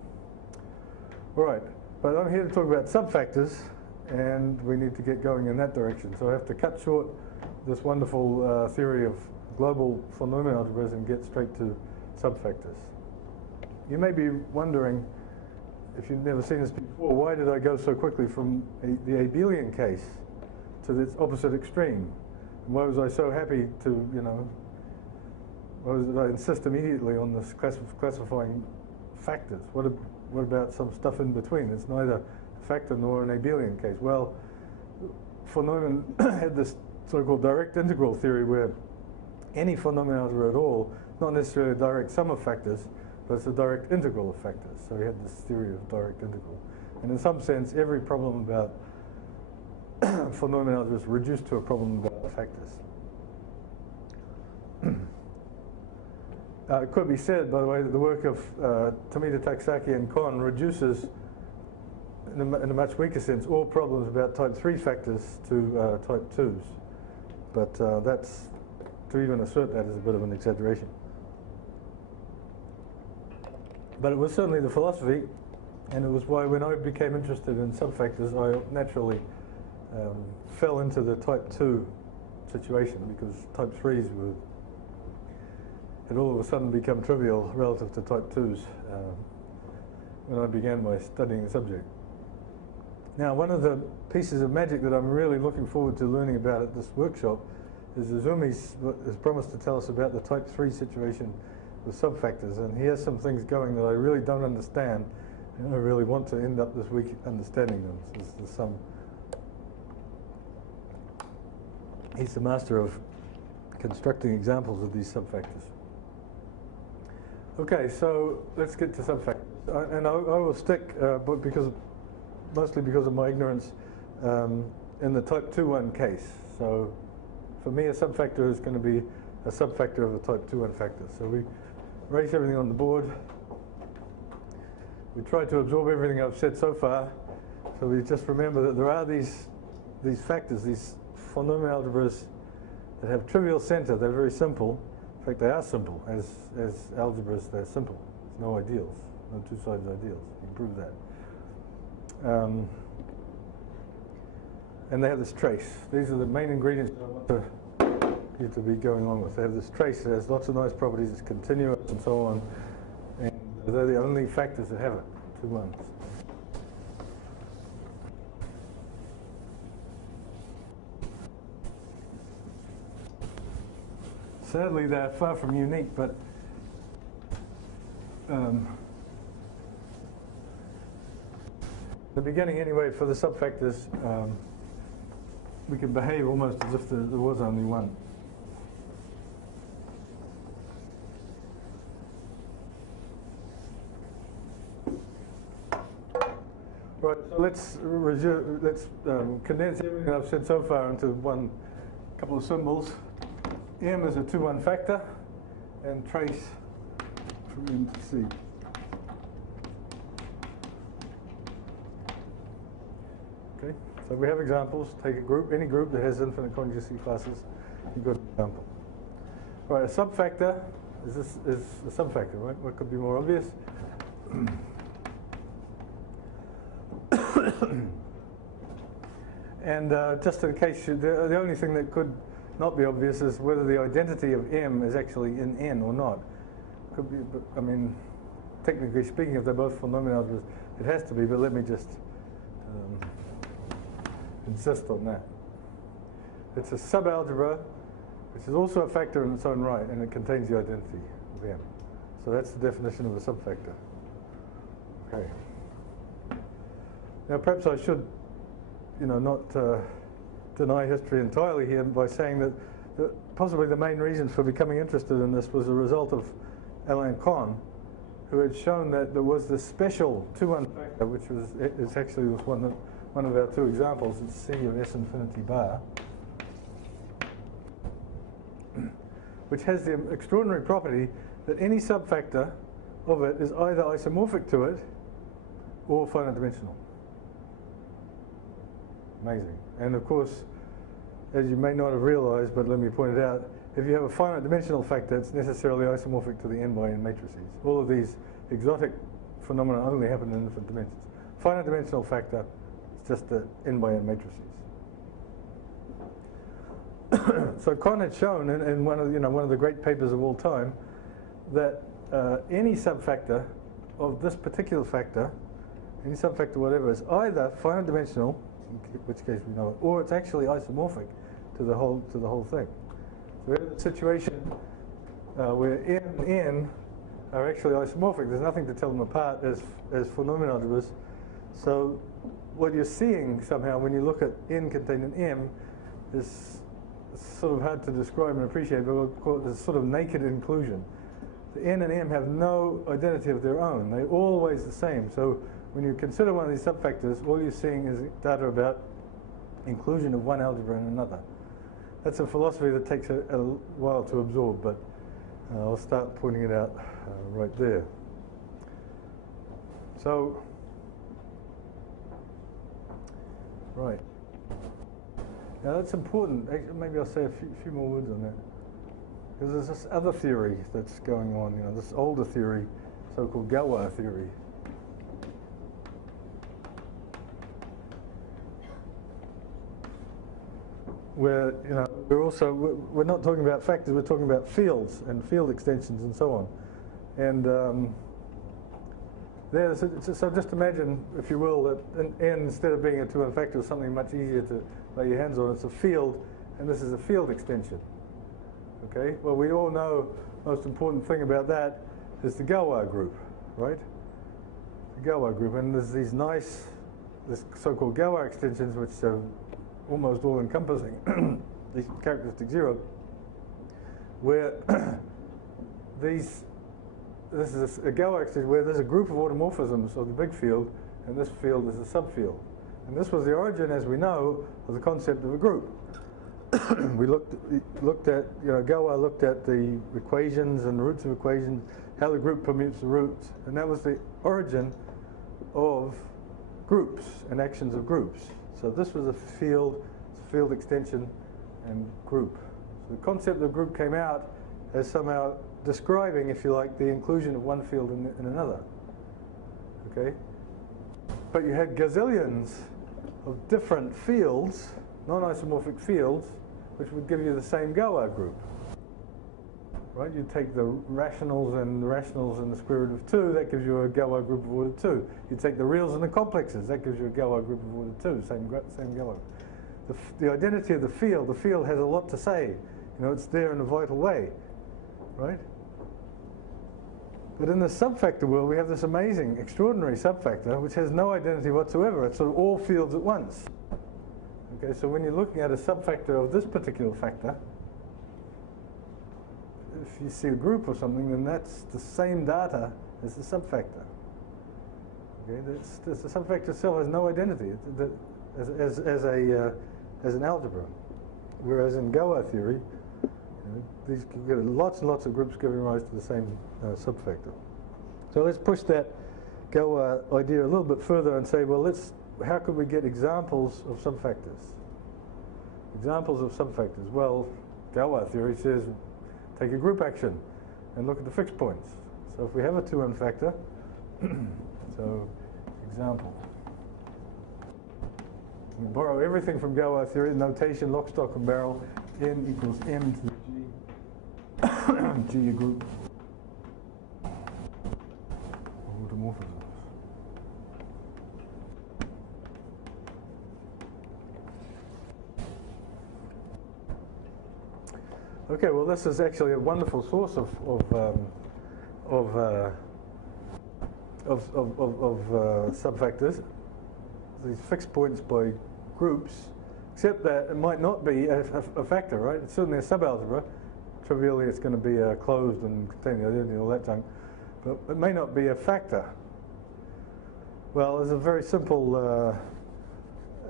All right, but I'm here to talk about subfactors, and we need to get going in that direction. So I have to cut short this wonderful theory of global polynomial algebras and get straight to subfactors. You may be wondering, if you've never seen this before, why did I go so quickly from the abelian case to this opposite extreme? And why was I so happy to, why did I insist immediately on this classifying factors? What about some stuff in between? It's neither a factor nor an abelian case. Well, von Neumann had this so-called direct integral theory where any polynomial algebra at all, not necessarily a direct sum of factors, but it's a direct integral of factors. So he had this theory of direct integral. And in some sense, every problem about polynomial algebras reduced to a problem about factors. It could be said, by the way, that the work of Tomita, Taksaki, and Kohn reduces, in a much weaker sense, all problems about type 3 factors to type 2s. But that's, to even assert that is a bit of an exaggeration. But it was certainly the philosophy, and it was why when I became interested in subfactors, I naturally fell into the type 2 situation, because type 3s had all of a sudden become trivial relative to type 2s when I began my studying the subject. Now, one of the pieces of magic that I'm really looking forward to learning about at this workshop is Izumi has promised to tell us about the type 3 situation with subfactors, and he has some things going that I really don't understand, and I really want to end up this week understanding them. So he's the master of constructing examples of these subfactors. Okay, so let's get to subfactors, and I will stick, mostly because of my ignorance, in the type 2-1 case. So for me, a subfactor is going to be a subfactor of a type 2-1 factor. So we erase everything on the board. We try to absorb everything I've said so far. So we just remember that there are these factors, these polynomial algebras that have trivial center. They're very simple. In fact, they are simple. As algebras, they're simple. There's no ideals, no two sides ideals. You can prove that. And they have this trace. These are the main ingredients that I want you to be going on with. They have this trace that has lots of nice properties. It's continuous and so on. And they're the only factors that have it, 2 ones. Sadly, they're far from unique, but the beginning anyway, for the subfactors, we can behave almost as if there was only one. Right, so let's condense everything I've said so far into one couple of symbols. M is a 2-1 factor, and trace from M to C. Okay, so we have examples. Take a group, any group that has infinite conjugacy classes, you've got an example. All right, a subfactor is a subfactor, right? What could be more obvious? And just in case, the only thing that could not be obvious is whether the identity of M is actually in N or not. Could be, I mean, technically speaking, if they're both polynomial algebras, it has to be, but let me just insist on that. It's a subalgebra, which is also a factor in its own right, and it contains the identity of M. So that's the definition of a subfactor. Okay. Now perhaps I should, not deny history entirely here by saying that possibly the main reason for becoming interested in this was a result of Alain Kohn, who had shown that there was this special 2-1 factor, which is actually one of our 2 examples. It's C of S infinity bar, which has the extraordinary property that any subfactor of it is either isomorphic to it or finite dimensional. Amazing. And of course, as you may not have realized, but let me point it out, if you have a finite dimensional factor, it's necessarily isomorphic to the n by n matrices. All of these exotic phenomena only happen in infinite dimensions. Finite dimensional factor, it's just the n by n matrices. So Kohn had shown in one of the great papers of all time that any subfactor of this particular factor, any subfactor whatever, is either finite dimensional, in which case we know it, or it's actually isomorphic to the whole thing. So we have a situation where M and N are actually isomorphic. There's nothing to tell them apart as polynomial algebras. So what you're seeing somehow when you look at N contained in M is sort of hard to describe and appreciate, but we'll call it this sort of naked inclusion. The N and M have no identity of their own. They're always the same. So when you consider one of these subfactors, all you're seeing is data about inclusion of one algebra in another. That's a philosophy that takes a while to absorb, but I'll start pointing it out right there. So, right. Now that's important. Actually, maybe I'll say a few more words on that. Because there's this other theory that's going on, this older theory, so-called Galwa theory. Where, we're not talking about factors, we're talking about fields and field extensions and so on. And so just imagine, if you will, that n instead of being a 2n factor is something much easier to lay your hands on. It's a field, and this is a field extension. Okay? Well, we all know the most important thing about that is the Galwa group, right? The Galwa group, and there's these this so-called Galwa extensions, which are almost all-encompassing, these characteristic zero, where this is a Galwa extension where there's a group of automorphisms of the big field, and this field is a subfield. And this was the origin, as we know, of the concept of a group. We looked at, Galwa looked at the equations and the roots of equations, how the group permutes the roots, and that was the origin of groups and actions of groups. So this was a field extension and group. So the concept of group came out as somehow describing, if you like, the inclusion of one field in another. Okay? But you had gazillions of different fields, non-isomorphic fields, which would give you the same Galwa group. Right? You take the rationals and the square root of 2, that gives you a Galwa group of order 2. You take the reals and the complexes, that gives you a Galwa group of order 2, same Galwa. The identity of the field has a lot to say. It's there in a vital way, right? But in the subfactor world, we have this amazing, extraordinary subfactor, which has no identity whatsoever. It's sort of all fields at once. Okay, so when you're looking at a subfactor of this particular factor, if you see a group or something, then that's the same data as the subfactor. Okay, the subfactor itself has no identity as an algebra, whereas in Galwa theory, these you get lots and lots of groups giving rise to the same subfactor. So let's push that Galwa idea a little bit further and say, well, how could we get examples of subfactors? Examples of subfactors. Well, Galwa theory says take a group action and look at the fixed points. So if we have a 2n factor, so example. We borrow everything from Galwa theory, notation, lock, stock, and barrel. N equals m to the g, G a group of automorphisms. Okay, well, this is actually a wonderful source of subfactors. These fixed points by groups, except that it might not be a factor, right? It's certainly a subalgebra. Trivially, it's going to be closed and containing identity and all that junk, but it may not be a factor. Well, there's a very simple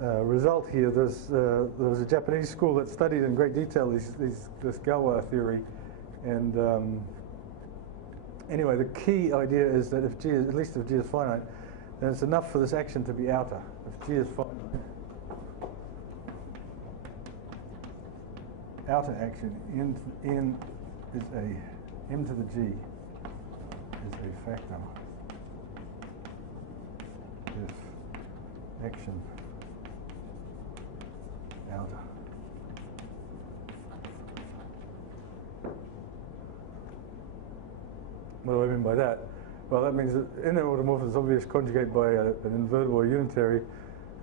result here. There was a Japanese school that studied in great detail this Galwa theory, and anyway, the key idea is that if G is, at least if G is finite, then it's enough for this action to be outer. If G is finite, outer action n is m to the G is a factor if action outer. What do I mean by that? Well, that means that inner automorphism is obvious conjugate by an invertible or unitary,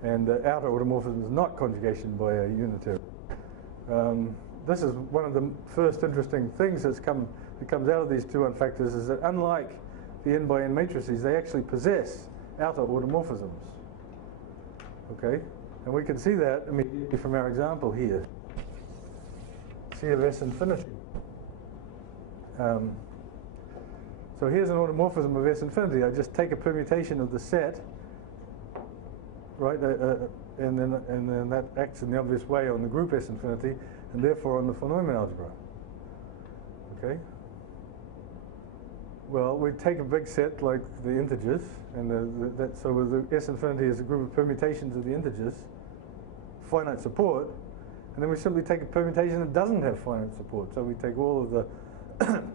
and outer automorphism is not conjugation by a unitary. This is one of the first interesting things that comes out of these 2n factors, is that unlike the n by n matrices, they actually possess outer automorphisms. Okay, and we can see that immediately from our example here. C of S infinity. So here's an automorphism of S infinity. I just take a permutation of the set right? And then that acts in the obvious way on the group S infinity, and therefore on the von Neumann algebra. Okay. Well, we take a big set like the integers, and so the S infinity is a group of permutations of the integers, finite support, and then we simply take a permutation that doesn't have finite support. So we take all of the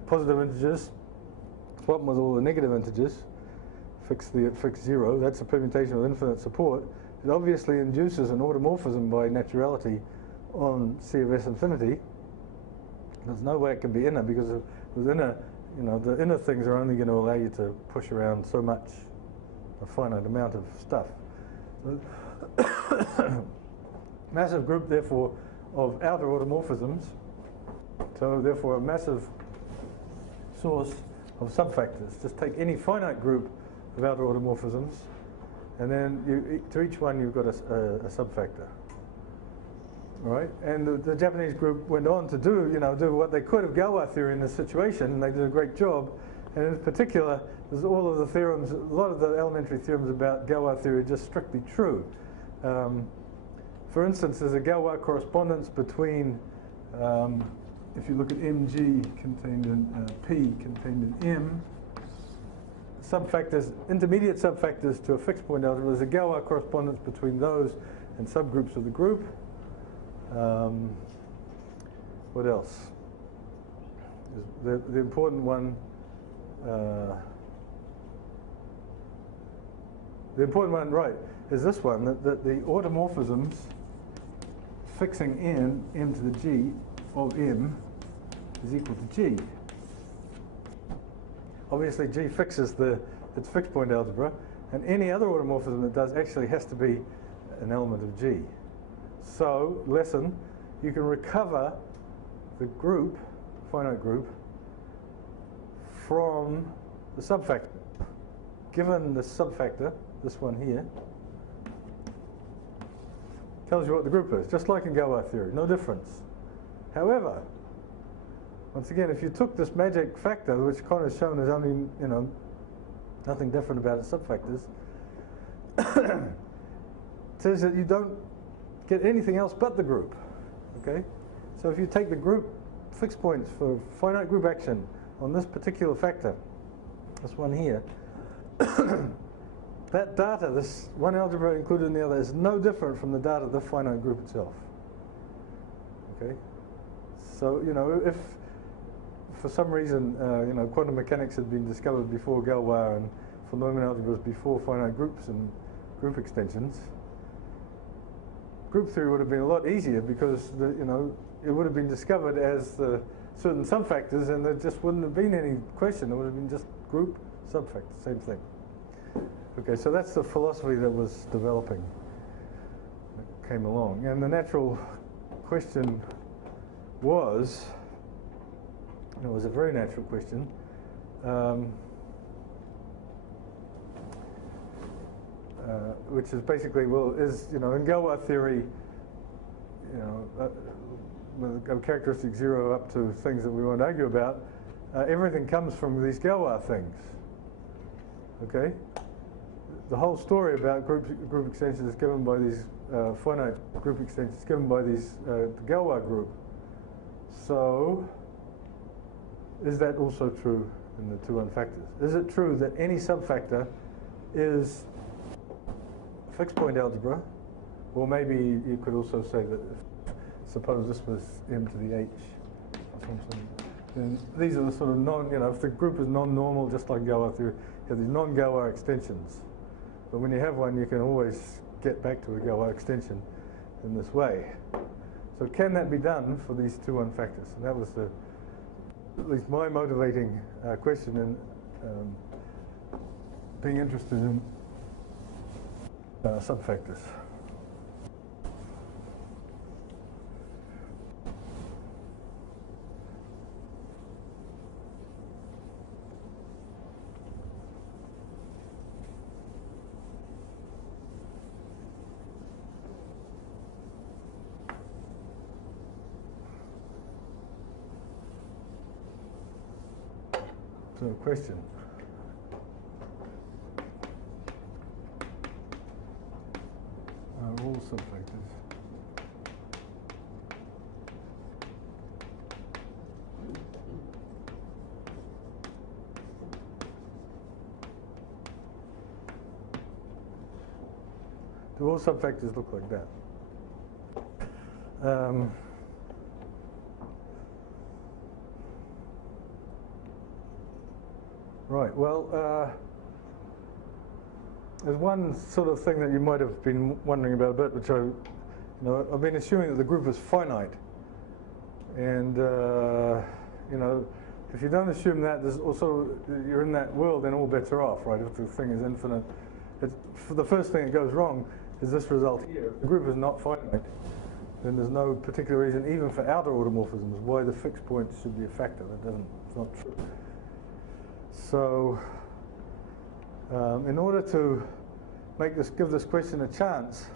positive integers, swap them with all the negative integers, fix 0. That's a permutation with infinite support. It obviously induces an automorphism by naturality on C of S infinity. There's no way it can be inner, because with inner, the inner things are only going to allow you to push around so much, a finite amount of stuff. Massive group, therefore, of outer automorphisms. So therefore, a massive source of subfactors. Just take any finite group of outer automorphisms, and then to each one you've got a subfactor. All right, and the Japanese group went on to do what they could of Galwa theory in this situation, and they did a great job. And in particular, there's all of the theorems, a lot of the elementary theorems about Galwa theory are just strictly true. For instance, there's a Galwa correspondence between, if you look at mg contained in p contained in m, subfactors, intermediate subfactors to a fixed point algebra. There's a Galwa correspondence between those and subgroups of the group. What else? The important one. The important one, right, is this one, that the automorphisms fixing m to the g of m is equal to g. Obviously, g fixes its fixed point algebra, and any other automorphism it does actually has to be an element of g. So, lesson, you can recover the group, finite group, from the subfactor. Given the subfactor, this one here, tells you what the group is, just like in Galwa theory, no difference. However, once again, if you took this magic factor, which kind of shown as only, nothing different about its subfactors, it says that you don't get anything else but the group. Okay? So if you take the group fixed points for finite group action on this particular factor, this one here, that data, this one algebra included in the other, is no different from the data of the finite group itself. Okay? So, if for some reason, quantum mechanics had been discovered before Galwa and von Neumann algebras before finite groups and group extensions, group theory would have been a lot easier, because it would have been discovered as certain subfactors, and there just wouldn't have been any question. It would have been just group, subfactor, same thing. Okay, so that's the philosophy that was developing, that came along. And the natural question was, it was a very natural question, which is basically, well, in Galwa theory, with a characteristic 0 up to things that we won't argue about, everything comes from these Galwa things. Okay? The whole story about group extensions is given by these finite group extensions given by these the Galwa group. So, is that also true in the 2-1 factors? Is it true that any subfactor is fixed point algebra? Or maybe you could also say that, suppose this was m to the h or something. Then these are the sort of if the group is non-normal, just like Galwa theory, you have these non-Galwa extensions. But when you have one, you can always get back to a Galwa extension in this way. So can that be done for these 2-1 factors? And that was at least my motivating question in being interested in subfactors. So, question. subfactors. Do all subfactors look like that? Right, well, there's one sort of thing that you might have been wondering about a bit, which I've been assuming that the group is finite. And, if you don't assume that, there's also, you're in that world, then all bets are off, right? If the thing is infinite. For the first thing that goes wrong is this result here. If the group is not finite, then there's no particular reason, even for outer automorphisms, why the fixed point should be a factor. It's not true. So, in order to give this question a chance,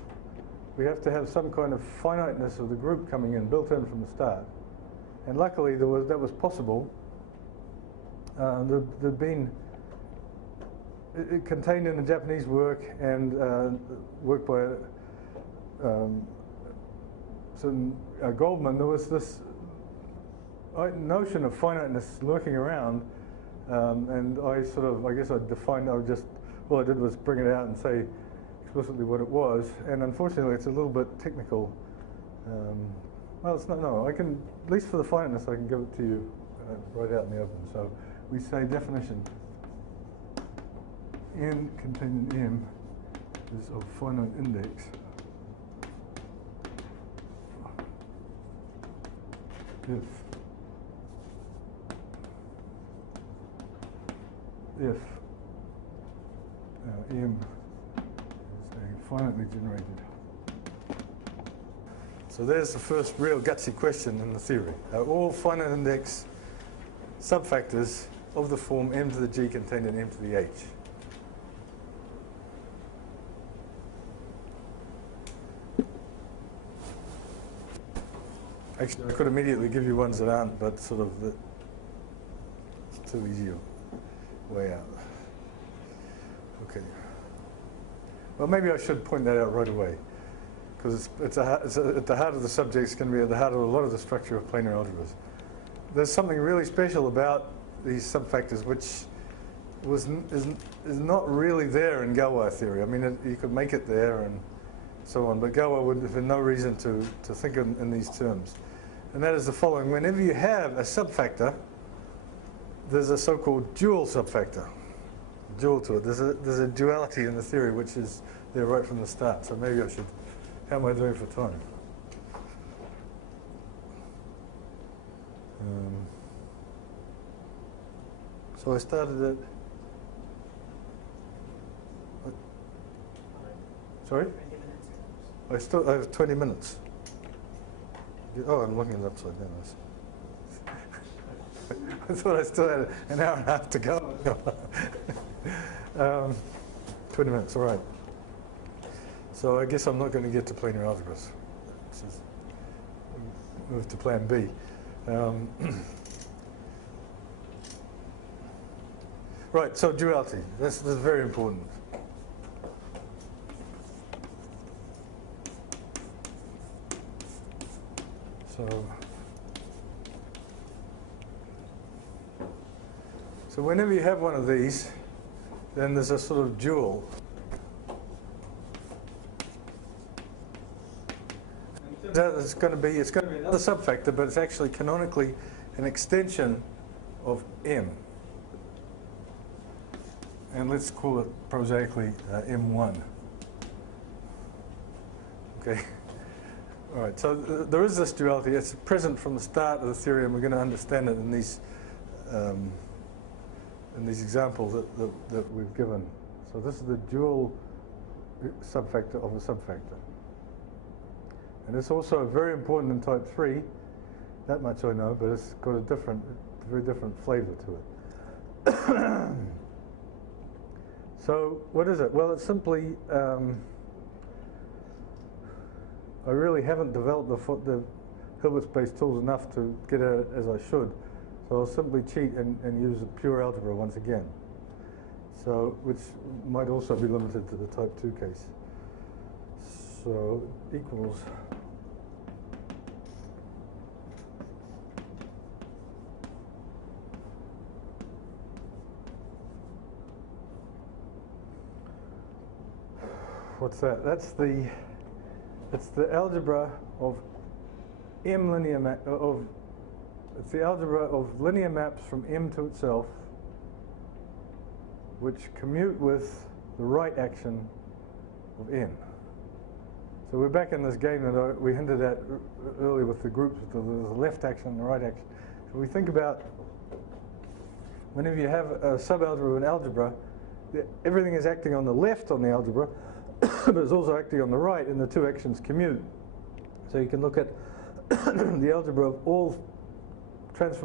we have to have some kind of finiteness of the group coming in, built in from the start. And luckily, that was possible. There'd been it contained in the Japanese work and work by Goldman. There was this notion of finiteness lurking around, and I guess I defined. All I did was bring it out and say explicitly what it was. And unfortunately, it's a little bit technical. Well, it's not. No, I can, at least for the finiteness, I can give it to you right out in the open. So we say definition. N contained in M is of finite index if M is a finitely generated. So there's the first real gutsy question in the theory. Are all finite index subfactors of the form m to the g contained in m to the h? Actually, I could immediately give you ones that aren't, but it's too easy a way out. Okay. Well, maybe I should point that out right away, because it's at the heart of the subject. It's going to be at the heart of a lot of the structure of planar algebras. There's something really special about these subfactors, which is not really there in Galwa theory. I mean, you could make it there and so on, but Galwa would have no reason to think in these terms. And that is the following. Whenever you have a subfactor, there's a so-called dual subfactor. Dual to it. There's a duality in the theory which is there right from the start. So maybe I should. How am I doing for time? So I started at. Sorry? I have 20 minutes. Oh, I'm looking it upside down. I thought I still had an hour and a half to go. 20 minutes, all right. So I guess I'm not going to get to planar algebras. Move to plan B. Right, so duality. That's very important. So whenever you have one of these, then there's a sort of dual. It's going to be another subfactor, but it's actually canonically an extension of M. And let's call it prosaically M1. Okay. All right. So there is this duality. It's present from the start of the theory, and we're going to understand it in these examples that we've given. So this is the dual subfactor of a subfactor. And it's also very important in type 3. That much I know, but it's got a very different flavor to it. So what is it? Well, it's simply, I really haven't developed the Hilbert space tools enough to get at it as I should. So I'll simply cheat and use a pure algebra once again. So, which might also be limited to the type 2 case. So equals what's that? That's the algebra of M linear it's the algebra of linear maps from M to itself which commute with the right action of N. So we're back in this game that we hinted at earlier with the groups, with the left action and the right action. So we think about whenever you have a subalgebra of an algebra, everything is acting on the left on the algebra, but it's also acting on the right, and the two actions commute. So you can look at the algebra of all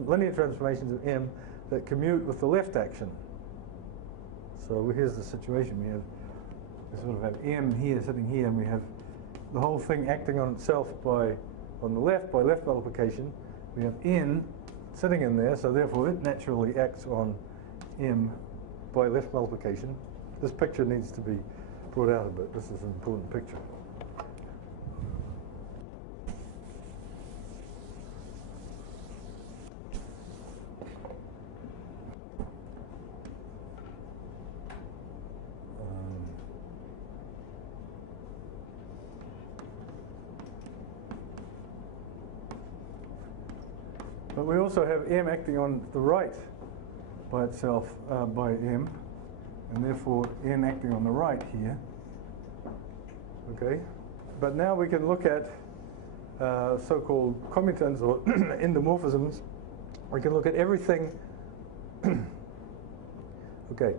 linear transformations of M that commute with the left action. So here's the situation. We sort of have M here, sitting here, and we have the whole thing acting on itself on the left, by left multiplication. We have N sitting in there, so therefore it naturally acts on M by left multiplication. This picture needs to be brought out a bit. This is an important picture. But we also have M acting on the right by itself, by M, and therefore N acting on the right here. Okay, but now we can look at so-called commutants or endomorphisms. We can look at everything. Okay,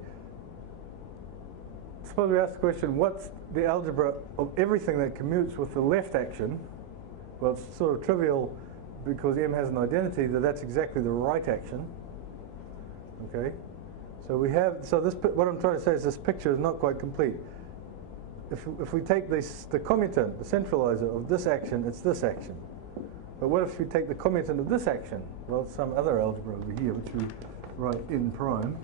suppose we ask the question, what's the algebra of everything that commutes with the left action? Well, it's sort of trivial because M has an identity that's exactly the right action. Okay, so we have, what I'm trying to say is this picture is not quite complete. If we take the commutant, the centralizer of this action, it's this action. But what if we take the commutant of this action? Well, it's some other algebra over here, which we write N prime,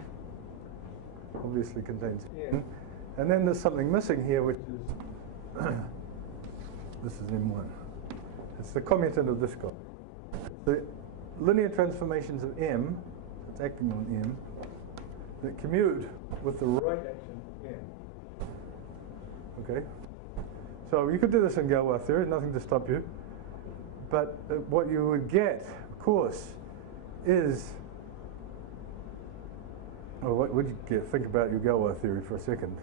obviously contains N. And then there's something missing here, which is, this is M1. It's the commutant of this guy. The linear transformations of M, it's acting on M, that commute with the right action N. Okay? So you could do this in Galwa theory, nothing to stop you. But what you would get, of course, is, well, what would you get? Think about your Galwa theory for a second.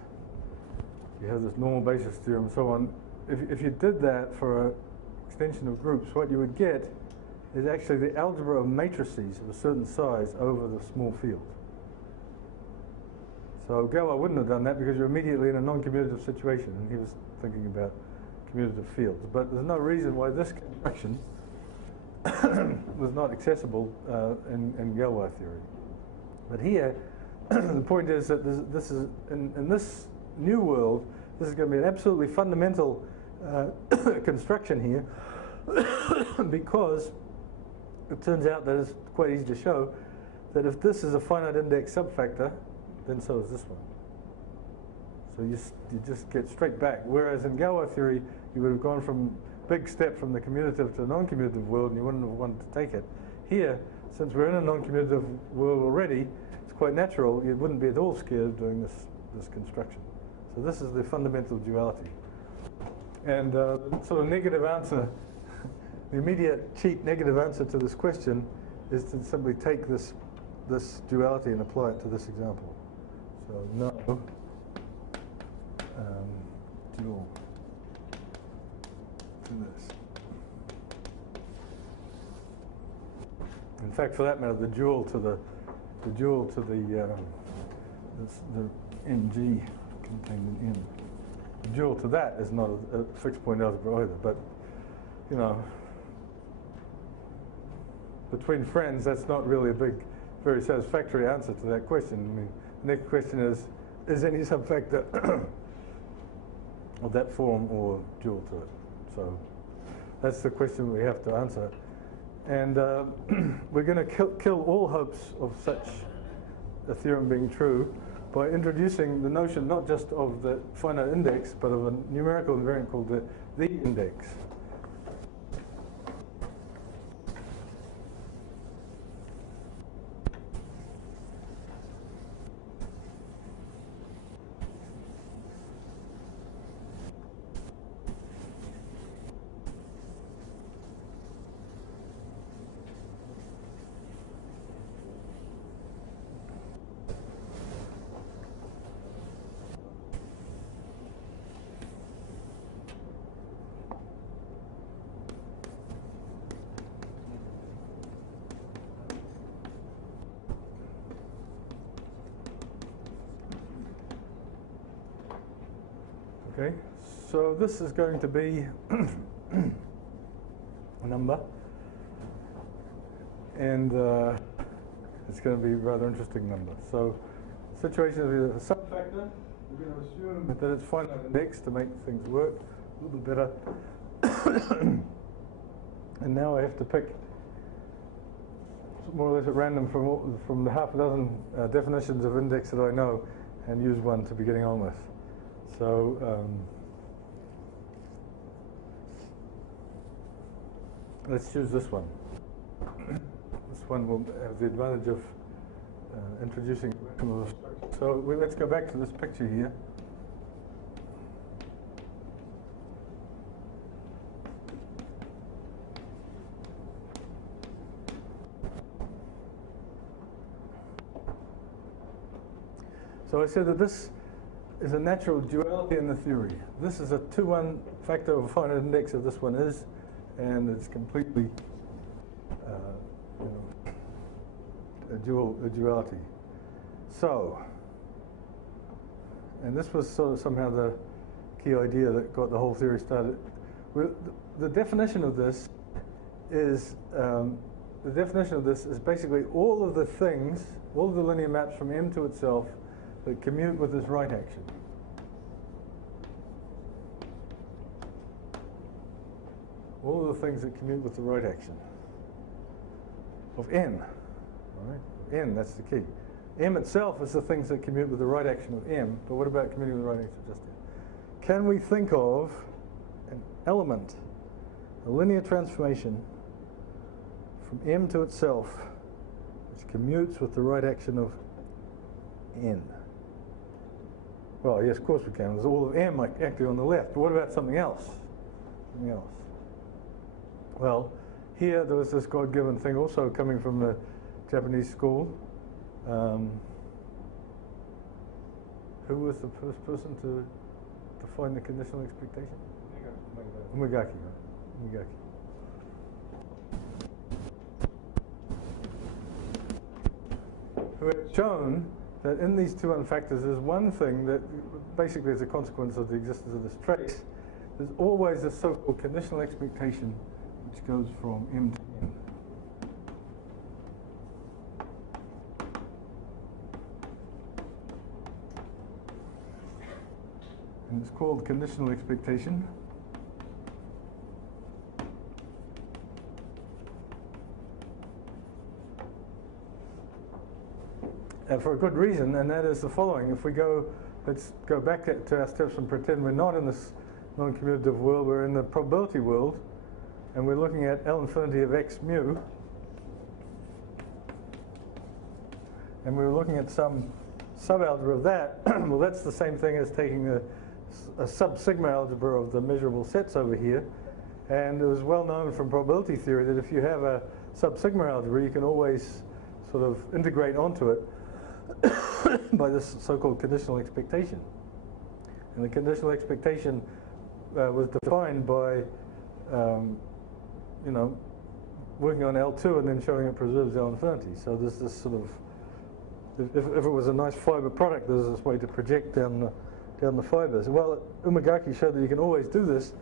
You have this normal basis theorem and so on. If you did that for an extension of groups, what you would get is actually the algebra of matrices of a certain size over the small field. So Galwa wouldn't have done that because you're immediately in a non-commutative situation, and he was thinking about commutative fields. But there's no reason why this construction was not accessible in Galwa theory. But here, the point is that this is in this new world, this is going to be an absolutely fundamental construction here, because it turns out that it's quite easy to show that if this is a finite index subfactor, then so is this one. So you just get straight back. Whereas in Galwa theory, you would have gone from big step from the commutative to the non-commutative world, and you wouldn't have wanted to take it. Here, since we're in a non-commutative world already, it's quite natural. You wouldn't be at all scared of doing this construction. So this is the fundamental duality. And the sort of negative answer, the immediate cheat negative answer to this question is to simply take this duality and apply it to this example. So no dual to this. In fact, for that matter, the dual to the NG contained in N. The dual to that is not a fixed point algebra either, but you know, between friends, that's not really a very satisfactory answer to that question. I mean, the next question is any subfactor of that form or dual to it? So that's the question we have to answer. And we're going to kill all hopes of such a theorem being true by introducing the notion not just of the finite index, but of a numerical invariant called the index. Okay, so this is going to be a number, and it's going to be a rather interesting number. So, situation is a subfactor. We're going to assume that it's finite index to make things work a little bit better. And now I have to pick more or less at random from the half a dozen definitions of index that I know, and use one to be getting on with. So let's choose this one. This one will have the advantage of introducing. So let's go back to this picture here. So I said that this is a natural duality in the theory. This is a 2-1 factor of a finite index, as this one is, and it's completely a duality. So, and this was sort of somehow the key idea that got the whole theory started. The definition of this is basically all of the things, all of the linear maps from M to itself that commute with this right action. All of the things that commute with the right action of N. All right? N, that's the key. M itself is the things that commute with the right action of M, but what about commuting with the right action of just M? Can we think of an element, a linear transformation from M to itself, which commutes with the right action of N? Well, yes, of course we can. There's all of M acting on the left. But what about something else? Something else. Well, here there was this God-given thing also coming from the Japanese school. Who was the first person to define the conditional expectation? Umegaki. Right? Umegaki. Who had shown that in these 2-1 factors, there's one thing that basically is a consequence of the existence of this trace. There's always a so-called conditional expectation which goes from M to N. And it's called conditional expectation. For a good reason, and that is the following. If we go, let's go back to our steps and pretend we're not in this non-commutative world, we're in the probability world, and we're looking at L infinity of x mu, and we're looking at some subalgebra of that. Well, that's the same thing as taking a sub-sigma algebra of the measurable sets over here, and it was well known from probability theory that if you have a sub-sigma algebra, you can always sort of integrate onto it by this so-called conditional expectation. And the conditional expectation was defined by, working on L2 and then showing it preserves L infinity. So there's this sort of, if it was a nice fiber product, there's this way to project down the fibers. Well, Umegaki showed that you can always do this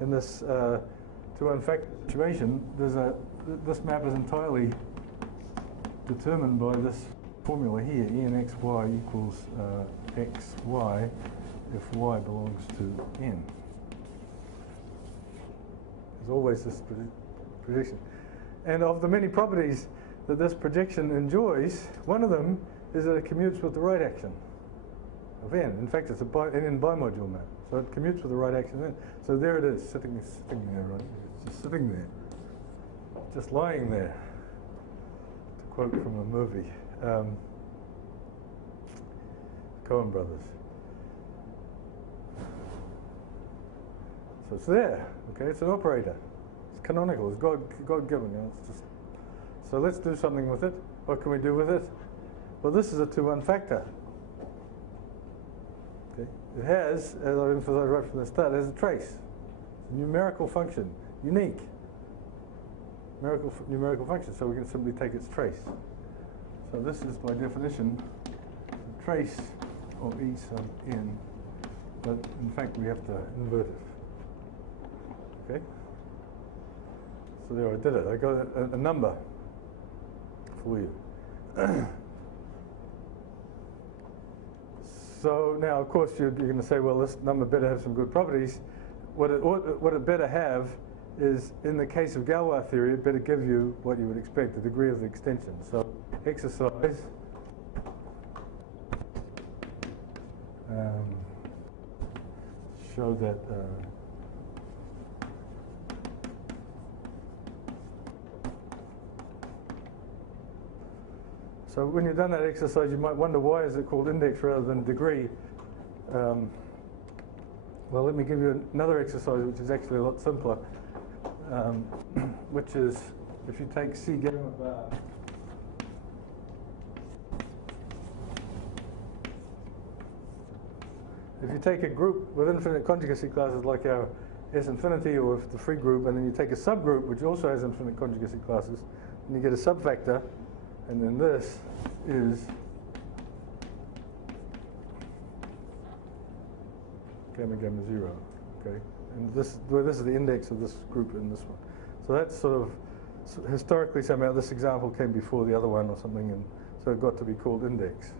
in this 2-1 factor situation. This map is entirely determined by this formula here, Enxy equals xy if y belongs to n. There's always this projection. And of the many properties that this projection enjoys, one of them is that it commutes with the right action. of n. In fact, it's an n bimodule map, so it commutes with the right action n. So there it is, sitting there, right? It's just sitting there, just lying there. To quote from a movie, Coen Brothers. So it's there. Okay, it's an operator. It's canonical. It's God-given. You know, it's just. So let's do something with it. What can we do with it? Well, this is a 2-1 factor. Okay. It has, as I emphasized right from the start, it has a trace. It's a numerical function, unique. Numerical function, so we can simply take its trace. So this is, by definition, a trace of E sub n, but in fact we have to invert it. Okay? So there, I did it. I got a number for you. So now, of course, you're going to say, well, this number better have some good properties. What it better have is, in the case of Galwa theory, it better give you what you would expect, the degree of the extension. So exercise show that so when you've done that exercise, you might wonder, why is it called index rather than degree? Well, let me give you another exercise which is actually a lot simpler, which is if you take C gamma bar, if you take a group with infinite conjugacy classes like our S infinity or the free group, and then you take a subgroup which also has infinite conjugacy classes, and you get a subfactor, and then this is gamma 0, okay? And this is the index of this group in this one. So that's sort of, historically somehow this example came before the other one or something, and so it got to be called index.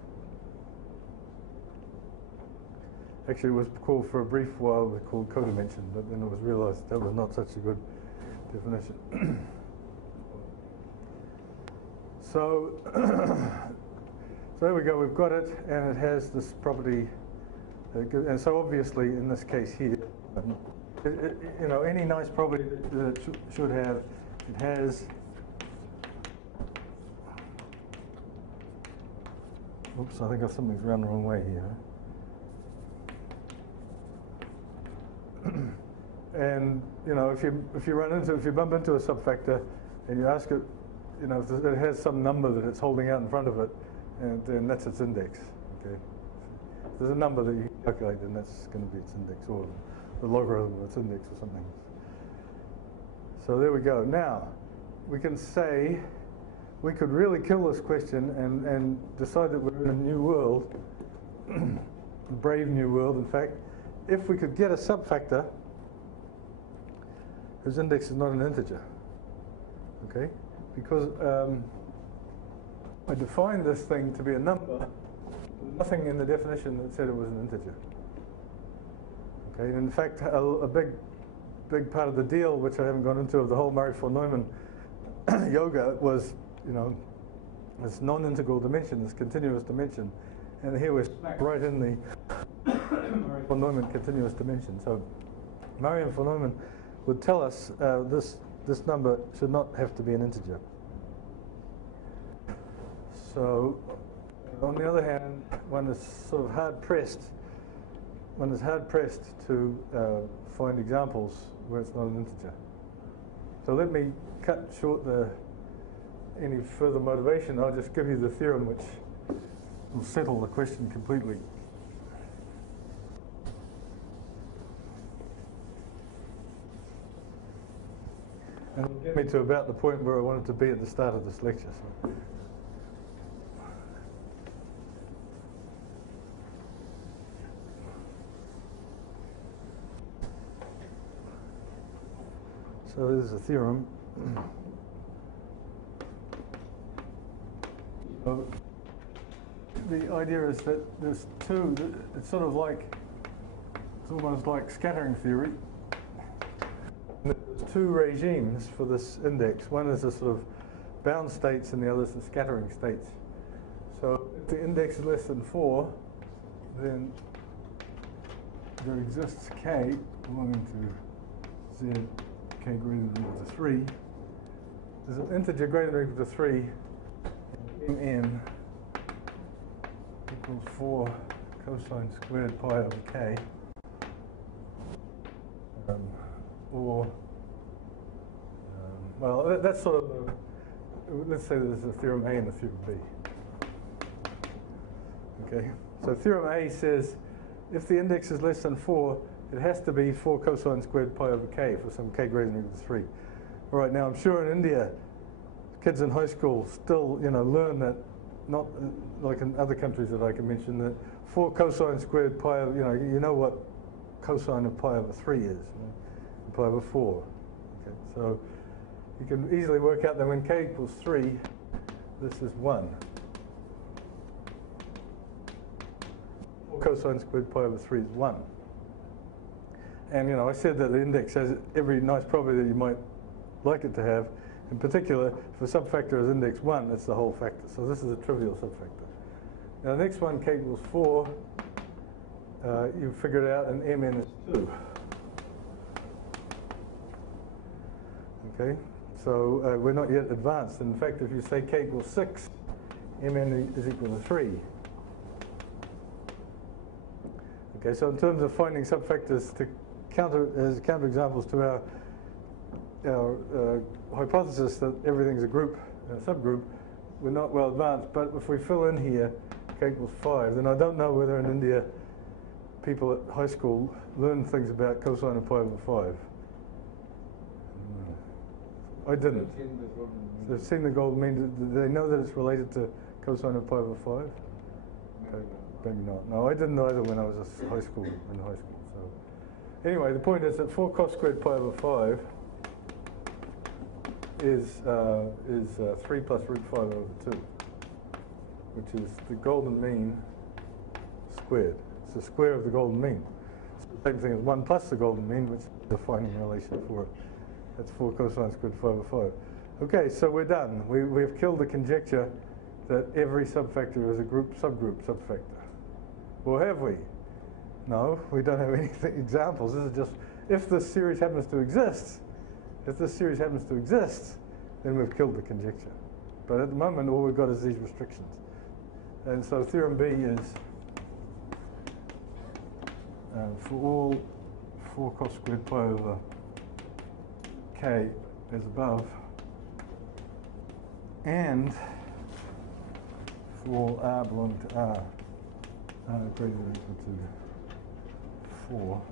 Actually, it was called for a brief while, it was called codimension, but then it was realized that was not such a good definition. So, so there we go, we've got it, and it has this property, and so obviously in this case here, you know, any nice property that it should have, it has, oops, I think something's run the wrong way here. And, you know, if you bump into a subfactor and you ask it, you know, if it has some number that it's holding out in front of it, and then that's its index. Okay, if there's a number that you calculate, then that's going to be its index, or the logarithm of its index, or something. So there we go. Now we can say we could really kill this question and decide that we're in a new world, a brave new world. In fact, if we could get a subfactor whose index is not an integer. Okay. Because I defined this thing to be a number, nothing in the definition that said it was an integer. Okay, and in fact, a big part of the deal, which I haven't gone into, of the whole Murray von Neumann yoga was, you know, this non-integral dimension, this continuous dimension, and here we're smack right in the Murray von Neumann continuous dimension. So Murray von Neumann would tell us this number should not have to be an integer. So, on the other hand, one is sort of hard-pressed. One is hard-pressed to find examples where it's not an integer. So let me cut short any further motivation. I'll just give you the theorem which will settle the question completely. And it'll get me to about the point where I wanted to be at the start of this lecture. So this is a theorem. So the idea is that there's two, it's sort of like, it's almost like scattering theory. There's two regimes for this index. One is the sort of bound states and the other is the scattering states. So if the index is less than 4, then there exists k belonging to z k greater than or equal to 3. There's an integer greater than or equal to 3, mn equals 4 cosine squared pi over k, well, that's sort of, let's say there's a theorem A and a theorem B. Okay, so theorem A says if the index is less than 4, it has to be 4 cosine squared pi over k for some k greater than or equal to 3. All right, now I'm sure in India, kids in high school still, learn that, not like in other countries that I can mention, that 4 cosine squared pi over, you know what cosine of pi over 3 is, pi over 4. Okay, so you can easily work out that when k equals 3, this is 1. 4 cosine squared pi over 3 is 1. And I said that the index has every nice property that you might like it to have. In particular, if a subfactor is index 1, it's the whole factor. So this is a trivial subfactor. Now the next one, k equals 4, you figure it out, and mn is 2. Okay, so we're not yet advanced. In fact, if you say k equals 6, mn is equal to 3. Okay, so in terms of finding subfactors as counterexamples to our hypothesis that everything's a group, a subgroup, we're not well advanced. But if we fill in here k equals 5, then I don't know whether in India people at high school learn things about cosine of pi over 5. I didn't. So they've seen the golden mean. Do they know that it's related to cosine of pi over 5? Okay, maybe not. No, I didn't either when I was in high school. So anyway, the point is that 4 cos squared pi over 5 is 3 plus root 5 over 2, which is the golden mean squared. It's the square of the golden mean. It's the same thing as 1 plus the golden mean, which is the defining relation for it. That's 4 cosine squared 5 over 5. Okay, so we're done. We've killed the conjecture that every subfactor is a subgroup subfactor. Or have we? No, we don't have any examples. This is just, if this series happens to exist, then we've killed the conjecture. But at the moment, all we've got is these restrictions. And so theorem B is for all 4 cos squared pi over k as above, and for all r belonging to r greater than or equal to 4,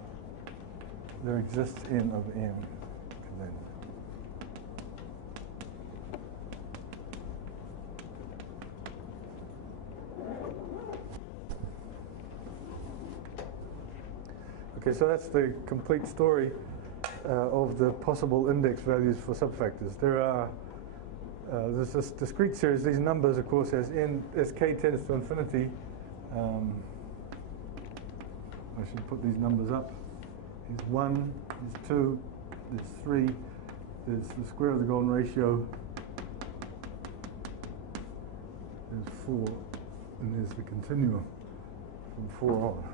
there exists n of m. Okay, so that's the complete story of the possible index values for subfactors. There's this discrete series. These numbers, of course, as k tends to infinity. I should put these numbers up. There's 1, there's 2, there's 3, there's the square of the golden ratio, there's 4, and there's the continuum from 4 on.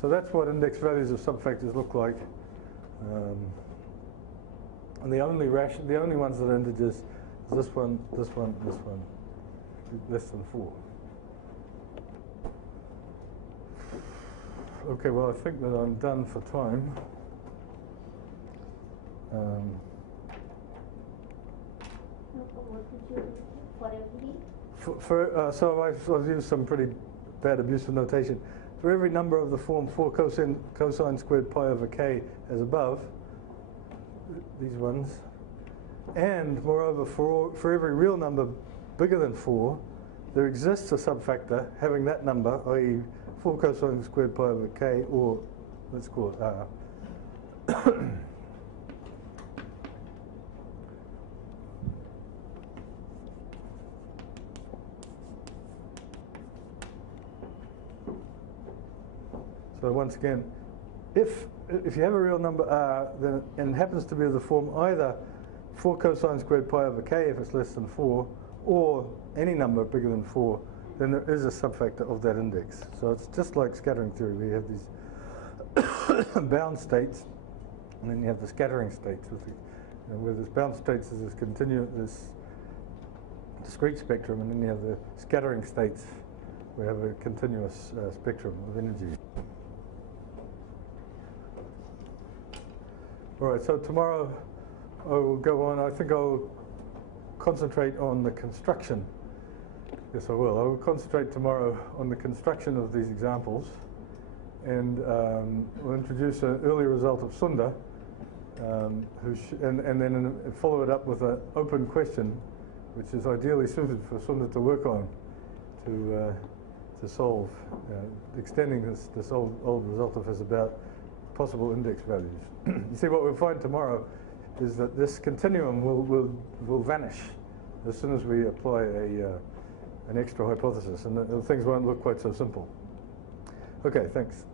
So that's what index values of subfactors look like. And the only ones that are integers is this one, this one, this one, less than 4. Okay, well, I think that I'm done for time. So I've used some pretty bad abusive notation. For every number of the form 4 cosine squared pi over k as above, these ones, and moreover for every real number bigger than 4, there exists a subfactor having that number, i.e. 4 cosine squared pi over k, or let's call it r. So once again, if you have a real number r, then and it happens to be of the form either 4 cosine squared pi over k if it's less than 4, or any number bigger than 4, then there is a subfactor of that index. So it's just like scattering theory. We have these bound states, and then you have the scattering states. With the, where this bound states is this discrete spectrum, and then you have the scattering states. We have a continuous spectrum of energy. All right, so tomorrow I will go on. I think I'll concentrate on the construction. Yes, I will. I will concentrate tomorrow on the construction of these examples, and we'll introduce an early result of Sunda, and then follow it up with an open question, which is ideally suited for Sunda to work on to solve, extending this old result of his about possible index values. You see, what we'll find tomorrow is that this continuum will vanish as soon as we apply an extra hypothesis, and things won't look quite so simple. Okay, thanks.